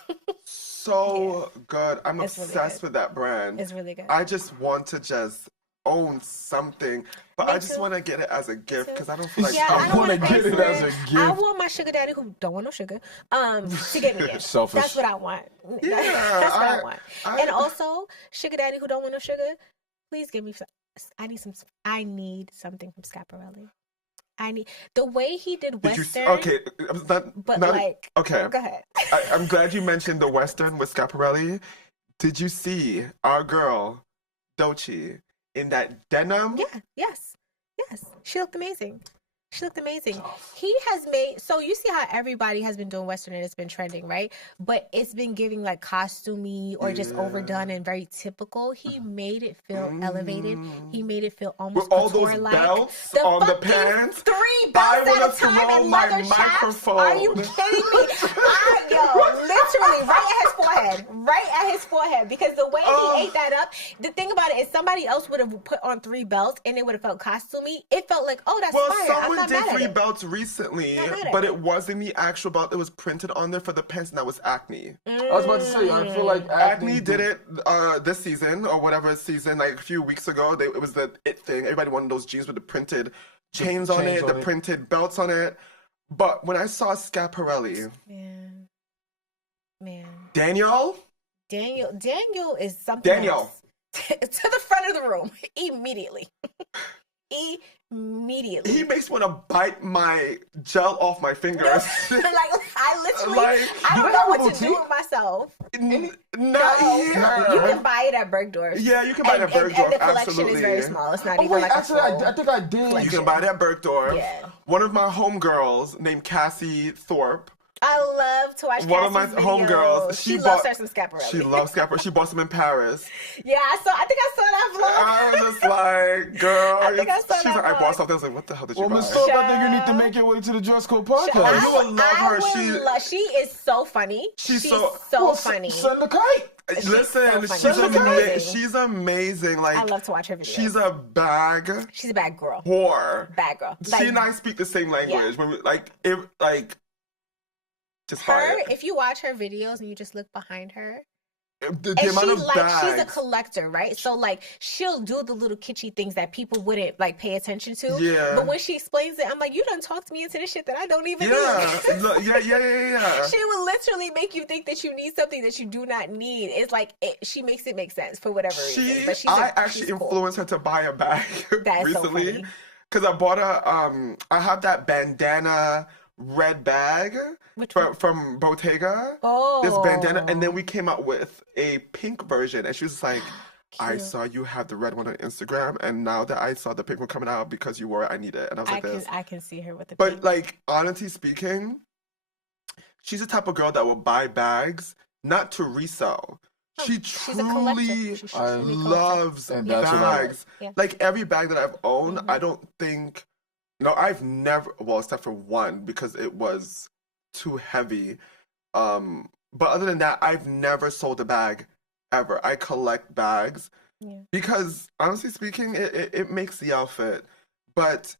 so good. I'm obsessed with that brand. It's really good. I just want to just own something, but I just want to get it as a gift because I don't feel like I want to get it as a gift. I want my sugar daddy who don't want no sugar to get me it. Selfish. That's what I want. Yeah, that's what I want. And also, sugar daddy who don't want no sugar, please give me. I need something from Scaparelli. I need the way he did Western. Okay, okay. Go ahead. I'm glad you mentioned the Western with Scaparelli. Did you see our girl Dochi in that denim? Yeah. Yes. She looked amazing. He has made, so you see how everybody has been doing Western and it's been trending, right? But it's been giving costumey or just overdone and very typical. He made it feel elevated. He made it feel almost with all those belts on the pants. 3 belts at a time and leather chaps. Are you kidding me? Literally right at his forehead. Because the way he ate that up, the thing about it is somebody else would have put on 3 belts and it would have felt costumey. It felt like, that's fire. Someone did 3 belts recently, but it wasn't the actual belt. It was printed on there for the pants, and that was Acne. I was about to say, I feel like Acne did it this season or whatever season, a few weeks ago. It was the it thing. Everybody wanted those jeans with the printed chains on it, the printed belts on it. But when I saw Scaparelli, man, Daniel is something else. To the front of the room immediately. Immediately. He makes me want to bite my gel off my fingers. I literally, I don't know what to do with myself. Not here. You can buy it at Bergdorf. Yeah, you can buy it at Bergdorf. And the collection absolutely. is very small. It's not even I think I did. Collection. You can buy it at Bergdorf. Yeah. One of my homegirls named Cassie Thorpe. I love to watch one of my homegirls. She loves her some Scaparelli. She loves Scaparelli. She bought some in Paris. Yeah, I think I saw that vlog. I was just like, girl. I think I saw that vlog. I bought something. I was like, what the hell did you buy? Well, Miss Thorpe, I think you need to make your way to the Dress Code podcast. You would love her. She is so funny. She's so funny. Send the kite. Listen, she's amazing. I love to watch her videos. She's a bag girl. Whore. Bad girl. She and I speak the same language. Yeah. Just if you watch her videos and you just look behind her, the amount of bags. She's a collector, right? So she'll do the little kitschy things that people wouldn't pay attention to. Yeah. But when she explains it, I'm like, you done talked me into this shit that I don't even need. Yeah. She will literally make you think that you need something that you do not need. It's she makes it make sense for whatever reason. But I actually influenced her to buy a bag recently because I bought I have that bandana red bag from Bottega. This bandana, and then we came out with a pink version, and she was like, I saw you have the red one on Instagram, and now that I saw the pink one coming out because you wore it, I need it. And I was like, I can see her with the pink. But honestly speaking, she's the type of girl that will buy bags not to resell. She truly loves bags. Yeah. Every bag that I've owned, I don't think. No, I've never, except for one because it was too heavy. But other than that, I've never sold a bag ever. I collect bags because honestly speaking, it makes the outfit. But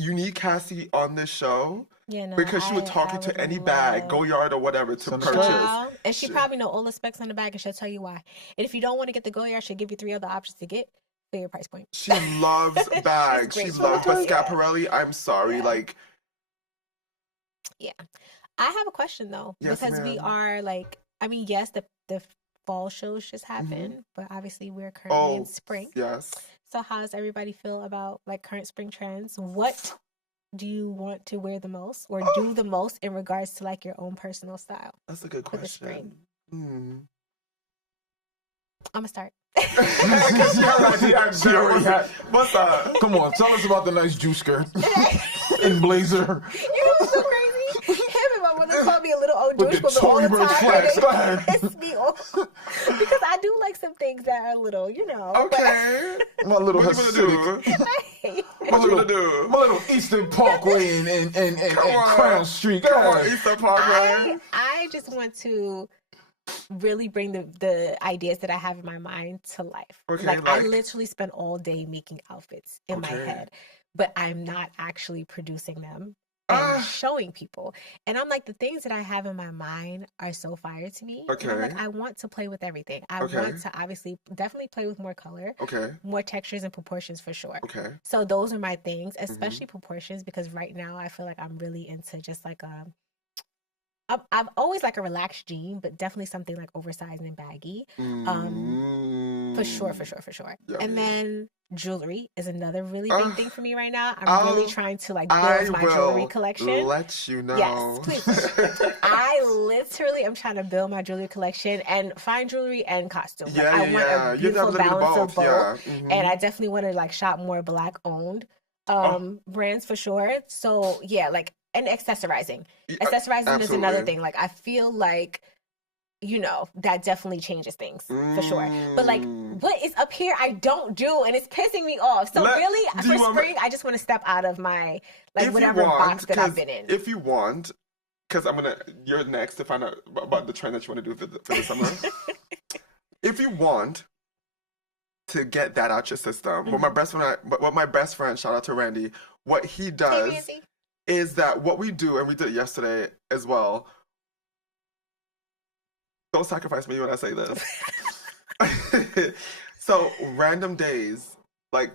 you need Cassie on this show. Yeah, no, because she would talk you to any bag, Goyard or whatever to purchase. Wow. And she probably know all the specs on the bag and she'll tell you why. And if you don't want to get the Goyard, she'll give you 3 other options to get for your price point. She loves bags. She loves, but Scaparelli, I'm sorry, like. Yeah. I have a question though, because we are like, I mean, yes, the fall shows just happened, but obviously we're currently in spring. Yes. So how does everybody feel about like current spring trends? What do you want to wear the most or do the most in regards to like your own personal style? That's a good question. I'm gonna start. What's up? Come on, tell us about the nice juice skirt and blazer. You know what's so crazy? Him and my mother called me a little old Jewish woman all the time. Flex. Go ahead. Piss me off because I do like some things that are little, you know. Okay. My little Hasidic. My little Eastern Parkway and Crown Street. Come on, Eastern Parkway. I just want to really bring the ideas that I have in my mind to life. Okay, like I literally spend all day making outfits in my head, but I'm not actually producing them and showing people. And I'm like, the things that I have in my mind are so fire to me. Okay. And I'm like, I want to play with everything. I want to obviously definitely play with more color. Okay. More textures and proportions for sure. Okay. So those are my things, especially proportions, because right now I feel like I'm really into just like I've always like a relaxed jean, but definitely something like oversized and baggy. For sure. Yeah, and then jewelry is another really big thing for me right now. I'm really trying to like build my jewelry collection. Let you know. Yes, please. I literally am trying to build my jewelry collection and fine jewelry and costume. Yeah, I want a beautiful balance of both. Yeah. And I definitely want to like shop more Black owned brands for sure. So yeah, like. And accessorizing. Accessorizing is another thing. Like, I feel like, you know, that definitely changes things for sure. But, like, what is up here I don't do, and it's pissing me off. So, really, for spring, I just want to step out of my, like, whatever box that I've been in. If you want, because you're next to find out about the trend that you want to do for the summer. If you want to get that out your system, what my best friend, shout out to Randy, what he does is that what we do, and we did it yesterday as well. Don't sacrifice me when I say this. So random days, like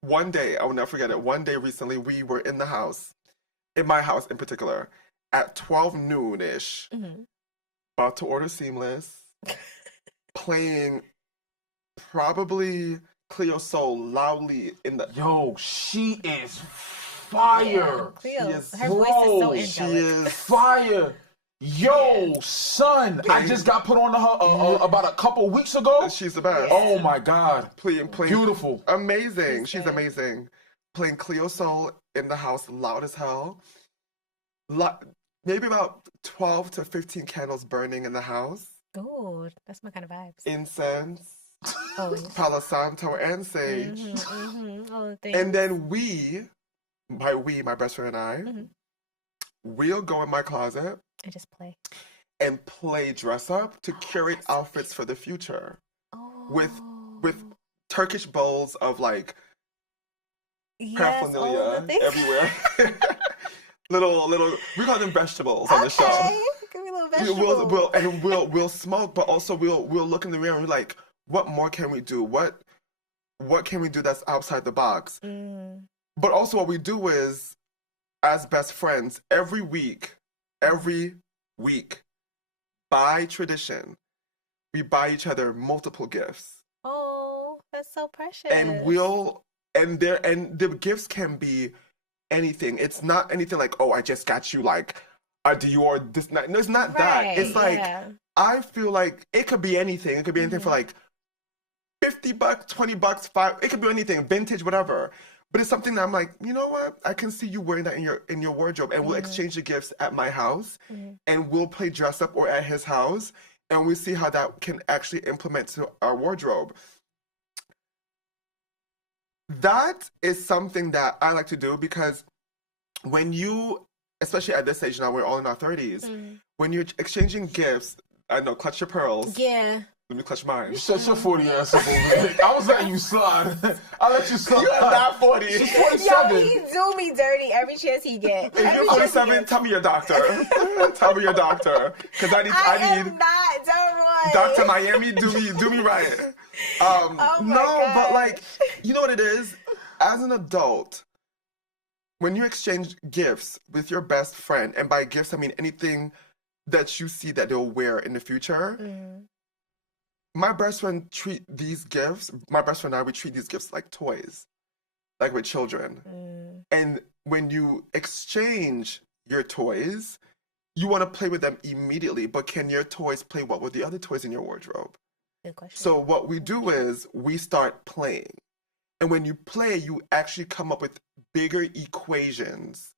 one day, I will never forget it. One day recently, we were in the house, in my house in particular, at 12 noon-ish, about to order Seamless, playing probably Cleo Soul loudly in the... Yo, she is fire. Cleo, her voice is so angelic. She is fire. Yo, son, I just got put on to her about a couple weeks ago. She's the best. Oh my God. Playing beautiful. Amazing. She's amazing. Playing Cleo Soul in the house loud as hell. Maybe about 12 to 15 candles burning in the house. Oh, that's my kind of vibes. Incense. Palo Santo and sage. All the things. And then my best friend and I, we'll go in my closet and just play. And play dress up to curate outfits for the future. With Turkish bowls of like paraphernalia everywhere. little we call them vegetables on the show. Give me little vegetables. We'll smoke, but also we'll look in the mirror and we're like, what more can we do? What can we do that's outside the box? But also what we do is, as best friends, every week, by tradition, we buy each other multiple gifts. Oh, that's so precious. And the gifts can be anything. It's not anything like, oh, I just got you like a Dior this night. No, it's not that. It's like I feel like it could be anything. It could be anything for like $50, $20, $5. It could be anything, vintage, whatever. But it's something that I'm like, you know what? I can see you wearing that in your wardrobe, and we'll exchange the gifts at my house, and we'll play dress up or at his house, and we see how that can actually implement to our wardrobe. That is something that I like to do because when you, especially at this age now, we're all in our 30s, when you're exchanging gifts, I know, clutch your pearls. Yeah. Let me clutch mine. Shut your 40 ass up over there. I was letting you slide. I let you slide. You're not 40. She's 47. Yo, he do me dirty every chance he get. If you're 47, tell me your doctor. Tell me your doctor. Because I need am not Delroy. Dr. Miami, do me right. But like, you know what it is? As an adult, when you exchange gifts with your best friend, and by gifts I mean anything that you see that they'll wear in the future. My best friend and I, we treat these gifts like toys, like with children. And when you exchange your toys, you want to play with them immediately, but can your toys play what with the other toys in your wardrobe? Good question. So what we do is we start playing. And when you play, you actually come up with bigger equations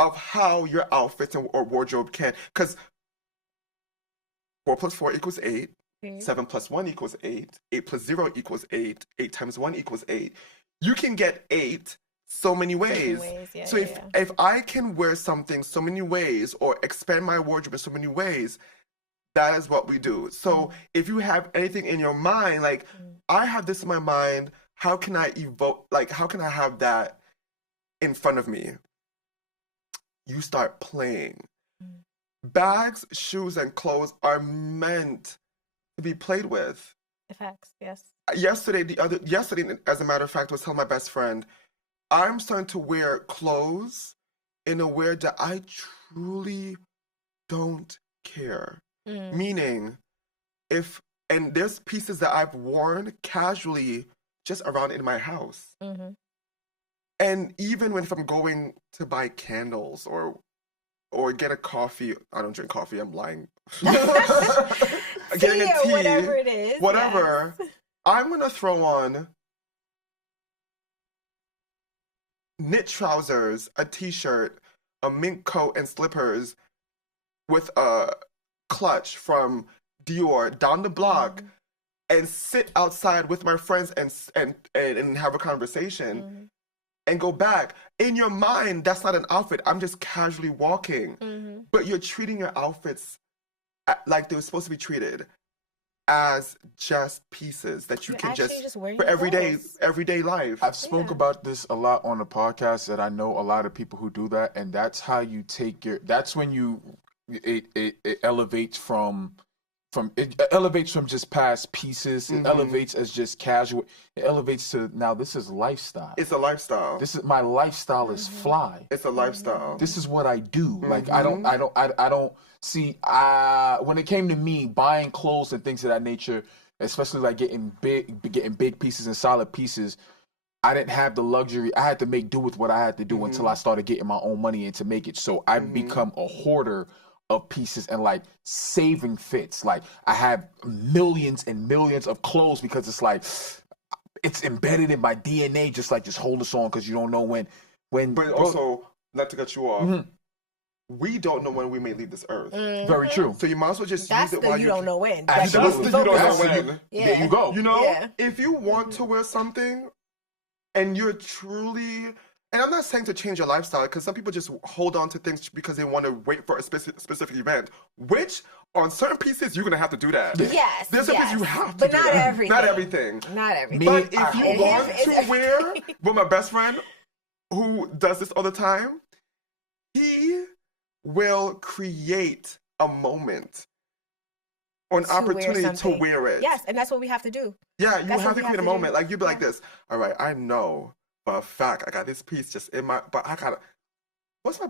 of how your outfits or wardrobe can, because 4 + 4 = 8. 7 + 1 = 8. 8 + 0 = 8. 8 × 1 = 8. You can get 8 so many ways. So if I can wear something so many ways or expand my wardrobe in so many ways, that is what we do. So if you have anything in your mind, like I have this in my mind, how can I evoke, like how can I have that in front of me? You start playing. Bags, shoes, and clothes are meant to be played with. Facts, yes. Yesterday, as a matter of fact, I was telling my best friend, I'm starting to wear clothes in a way that I truly don't care. Meaning, and there's pieces that I've worn casually just around in my house. And even if I'm going to buy candles or get a coffee, I don't drink coffee, I'm lying. Getting a tea, whatever it is. Whatever. Yes. I'm going to throw on knit trousers, a t-shirt, a mink coat, and slippers with a clutch from Dior down the block and sit outside with my friends and have a conversation and go back. In your mind, that's not an outfit. I'm just casually walking. But you're treating your outfits like they were supposed to be treated, as just pieces that you can just for everyday life. I've spoke about this a lot on the podcast, that I know a lot of people who do that, and that's how you take that's when it elevates from just past pieces. It elevates as just casual. It elevates to now this is lifestyle. It's a lifestyle. This is my lifestyle is fly. It's a lifestyle. This is what I do. Like I don't see when it came to me buying clothes and things of that nature, especially like getting big pieces and solid pieces, I didn't have the luxury. I had to make do with what I had to do until I started getting my own money in to make it. So I become a hoarder of pieces and like saving fits. Like I have millions and millions of clothes because it's like it's embedded in my DNA. Just hold this on because you don't know when. But also, not to cut you off, we don't know when we may leave this earth. Very true. So you might as well just use it while you don't know when. Absolutely. That's the you don't know when. Yeah. There you go. You know, if you want to wear something and you're truly, and I'm not saying to change your lifestyle, because some people just hold on to things because they want to wait for a specific event, which on certain pieces, you're going to have to do that. Yes. There's some things you have to do. But not everything. Not everything. Not everything. But if you want to wear, with my best friend, who does this all the time, he will create a moment or an opportunity to wear it. Yes, and that's what we have to do. Yeah, you have to create a moment. Like, you'd be like this, all right, I know for a fact I got this piece just in my, but I gotta, what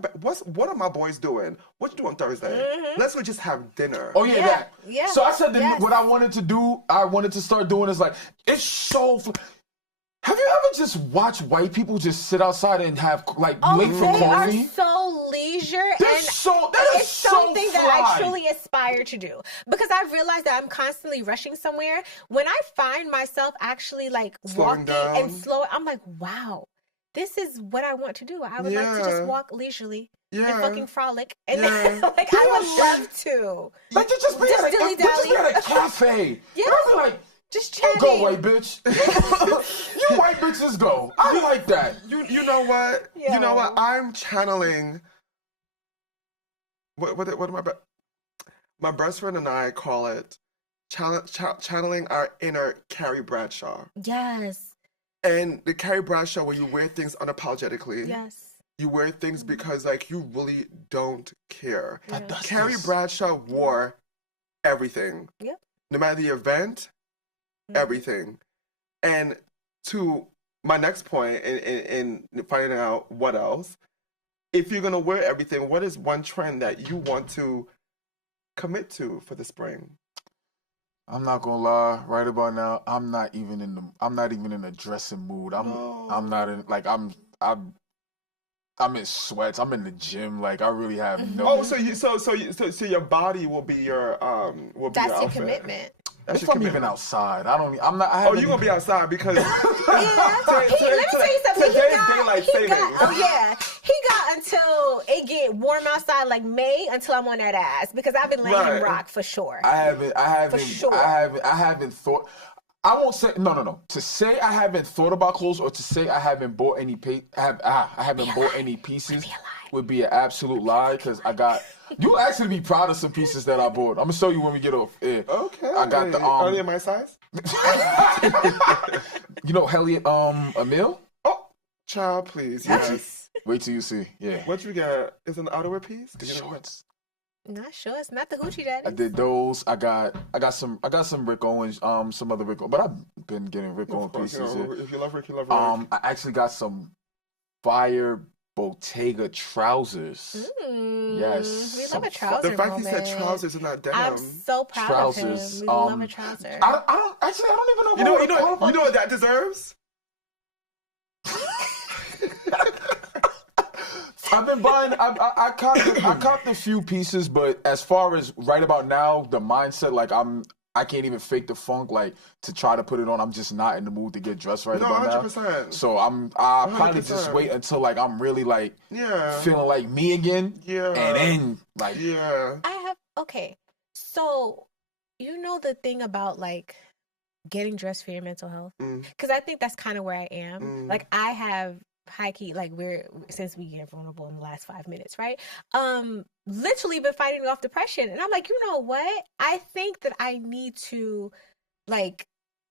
are my boys doing? What you do on Thursday? Let's go just have dinner. Oh yeah, that. Yeah. So I said that what I wanted to do, I wanted to start doing is like, it's so. Have you ever just watched white people just sit outside and have like late for coffee? They are so leisure, it's something that I truly aspire to do, because I've realized that I'm constantly rushing somewhere. When I find myself actually like walking and slow, I'm like, wow, this is what I want to do. I would like to just walk leisurely and fucking frolic, and like I would love to. Like just be at a cafe. Yeah. And I'd be like, just chatting. Go, white bitch. You white bitches go. I like that. You know what? You know what? I'm channeling. What my best friend and I call it channeling our inner Carrie Bradshaw. Yes. And the Carrie Bradshaw where you wear things unapologetically. Yes. You wear things because like you really don't care. Yeah. Carrie Bradshaw wore everything. Yep. No matter the event, everything. And to my next point in finding out what else, if you're gonna wear everything, what is one trend that you want to commit to for the spring? I'm not gonna lie, right about now, I'm not even in a dressing mood. I'm not in like I'm in sweats. I'm in the gym. Like I really have no. Oh, so your body will be your That's your outfit. Commitment. That's if your I'm commitment. even outside, I'm not. Oh, you're gonna be outside because Yeah. Let me tell you something. Today's daylight savings. He got until it get warm outside, like May, until I'm on that ass because I've been letting him rock for sure. I haven't. For sure. I haven't thought. I won't say no. To say I haven't thought about clothes or to say I haven't bought any I haven't bought any pieces would be an absolute lie because I got. You'll actually be proud of some pieces that I bought. I'm gonna show you when we get off air. Okay. I got the Are they my size? You know Elliot Emil? Oh, child, please. Yes. Wait till you see. Yeah. What you got? Is it an outerwear piece? Shorts. Not sure. It's not the hoochie daddy. I did those. I got some Rick Owens, some other Rick Owens, but I've been getting Rick Owens pieces. You know, if you love Rick, you love Rick. I actually got some fire Bottega trousers. Yes. We love a trouser. The fact he said trousers and not denim. I'm so proud of him. We love a trouser. I don't even know. You know what that deserves? I've been buying. I copped a few pieces, but as far as right about now, the mindset like I can't even fake the funk like to try to put it on. I'm just not in the mood to get dressed right about 100%. now. So I'll probably just wait until like I'm really like feeling like me again. Yeah. And then like Okay. So you know the thing about like getting dressed for your mental health? Because I think that's kind of where I am. Like I have high key, like since we get vulnerable in the last 5 minutes, right? Literally been fighting off depression. And I'm like, you know what? I think that I need to like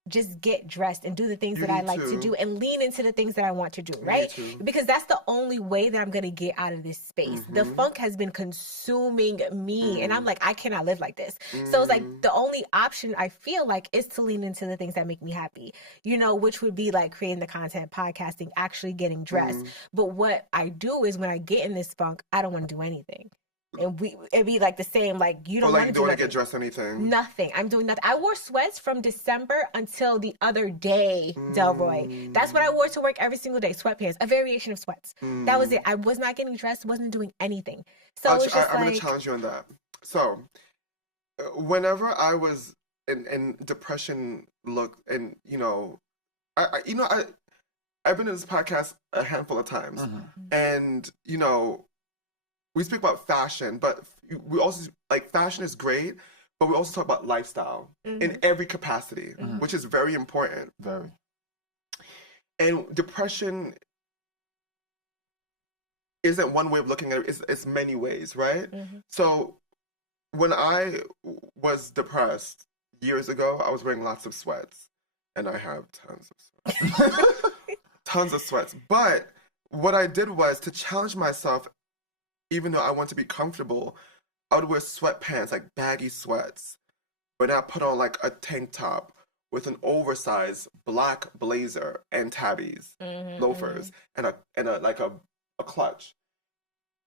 just get dressed and do the things that I like to do and lean into the things that I want to do, right? Because that's the only way that I'm going to get out of this space. The funk has been consuming me and I'm like, I cannot live like this. So it's like the only option I feel like is to lean into the things that make me happy, you know, which would be like creating the content, podcasting, actually getting dressed. But what I do is when I get in this funk, I don't want to do anything. And it'd be like the same, like you don't want to do want to get dressed anything. Nothing. I'm doing nothing. I wore sweats from December until the other day, Delroy. That's what I wore to work every single day. Sweatpants, a variation of sweats. That was it. I was not getting dressed, wasn't doing anything. So it's just I'm going to challenge you on that. So whenever I was in depression look, and you know, I've been in this podcast a handful of times, and you know, we speak about fashion, but we also like fashion is great, but we also talk about lifestyle in every capacity, which is very important. Very. And depression isn't one way of looking at it; it's many ways, right? So when I was depressed years ago, I was wearing lots of sweats, and I have tons of sweats. Tons of sweats. But what I did was to challenge myself. Even though I want to be comfortable, I would wear sweatpants, like baggy sweats. But I put on like a tank top with an oversized black blazer and tabbies, loafers, and a clutch.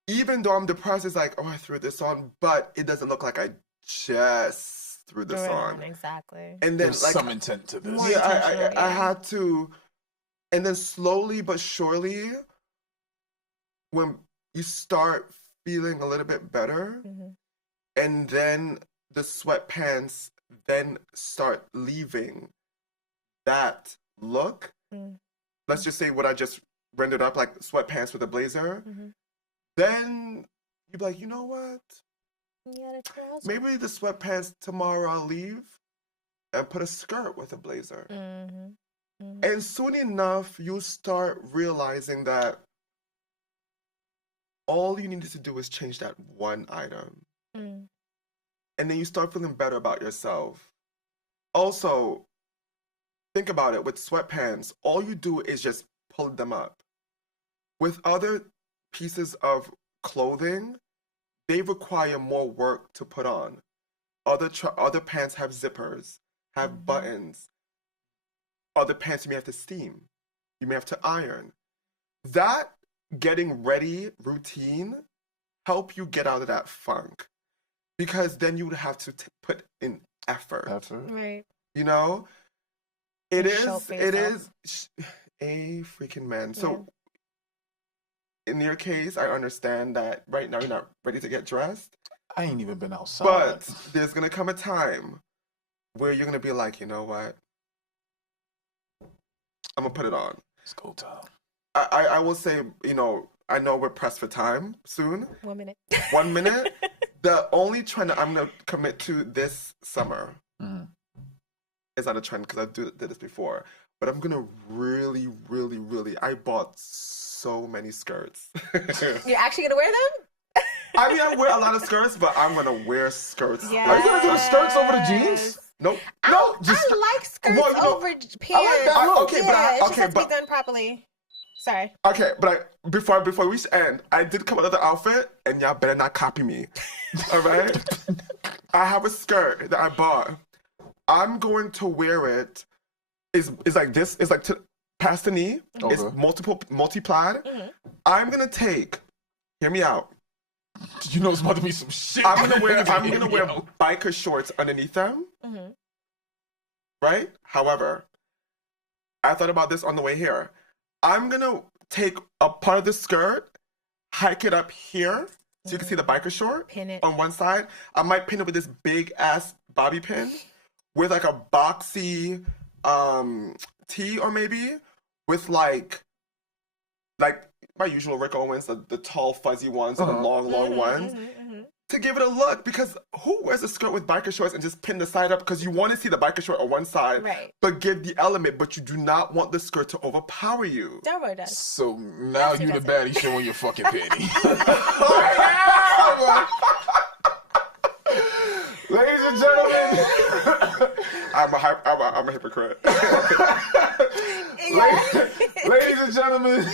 Even though I'm depressed, it's like, oh, I threw this on, but it doesn't look like I just threw this on. Exactly. And then There's like some intent to this. Yeah, I had to, and then slowly but surely, when you start feeling a little bit better, and then the sweatpants then start leaving that look. Let's just say what I just rendered up, like sweatpants with a blazer. Then you'd be like, you know what? Maybe the sweatpants tomorrow I'll leave and put a skirt with a blazer. And soon enough, you start realizing that all you needed to do is change that one item. And then you start feeling better about yourself. Also, think about it. With sweatpants, all you do is just pull them up. With other pieces of clothing, they require more work to put on. Other pants have zippers, have buttons. Other pants you may have to steam. You may have to iron. That getting ready routine help you get out of that funk, because then you would have to put in effort. Right. You know, it is a freaking man. So in your case, I understand that right now you're not ready to get dressed. I ain't even been outside. But there's gonna come a time where you're gonna be like, you know what? I'm gonna put it on. It's go time. I will say, you know, I know we're pressed for time soon. 1 minute. 1 minute. The only trend that I'm gonna commit to this summer is not a trend because I did this before. But I'm gonna really, really, really. I bought so many skirts. You're actually gonna wear them? I mean, I wear a lot of skirts, but I'm gonna wear skirts. Yes. Are you gonna do the skirts over the jeans? Nope. I like skirts over pants. I like that look. Okay, it just has to be done properly. Sorry. Okay, but before we end, I did come up with another outfit, and y'all better not copy me. All right? I have a skirt that I bought. I'm going to wear it. It's like this. It's like past the knee. Okay. It's multi-plaid. Mm-hmm. I'm gonna take. Hear me out. You know it's about to be some shit. I'm gonna wear biker shorts underneath them. Mm-hmm. Right? However, I thought about this on the way here. I'm gonna take a part of the skirt, hike it up here, so you can see the biker short. Pin it on one side. I might pin it with this big ass bobby pin with like a boxy tee, or maybe with like my usual Rick Owens, the tall fuzzy ones, and the long ones. To give it a look, because who wears a skirt with biker shorts and just pin the side up because you want to see the biker short on one side, right? But give the element, but you do not want the skirt to overpower you. Delroy does. So now you the baddie showing your fucking panty. Ladies and gentlemen, I'm a hypocrite. Ladies and gentlemen,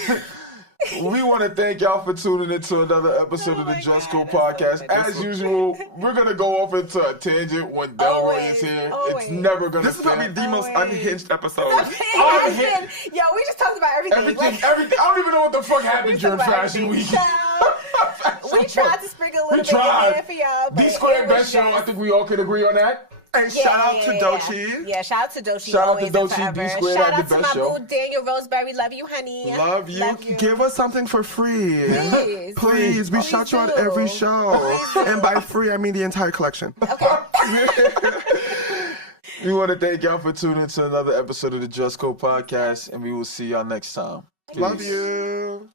we want to thank y'all for tuning into another episode of the Just Go podcast. As usual, we're going to go off into a tangent when Delroy is here. It's never going to This is probably the most unhinged episode. Yo, we just talked about everything. Everything. I don't even know what the fuck happened during Fashion Week. We tried to sprinkle a little bit in there for y'all. D Squared Best Show, I think we all can agree on that. And shout out to Dochi. Yeah, shout out to Dochi. Shout out to Dochi, D Squared Shout at the out Best to my Show. boo Daniel Roseberry. Love you, honey. Love you. Give us something for free. Please. Please. We shout you out every show. And by free, I mean the entire collection. Okay. We want to thank y'all for tuning into another episode of the Just Go podcast, and we will see y'all next time. Peace. Love you.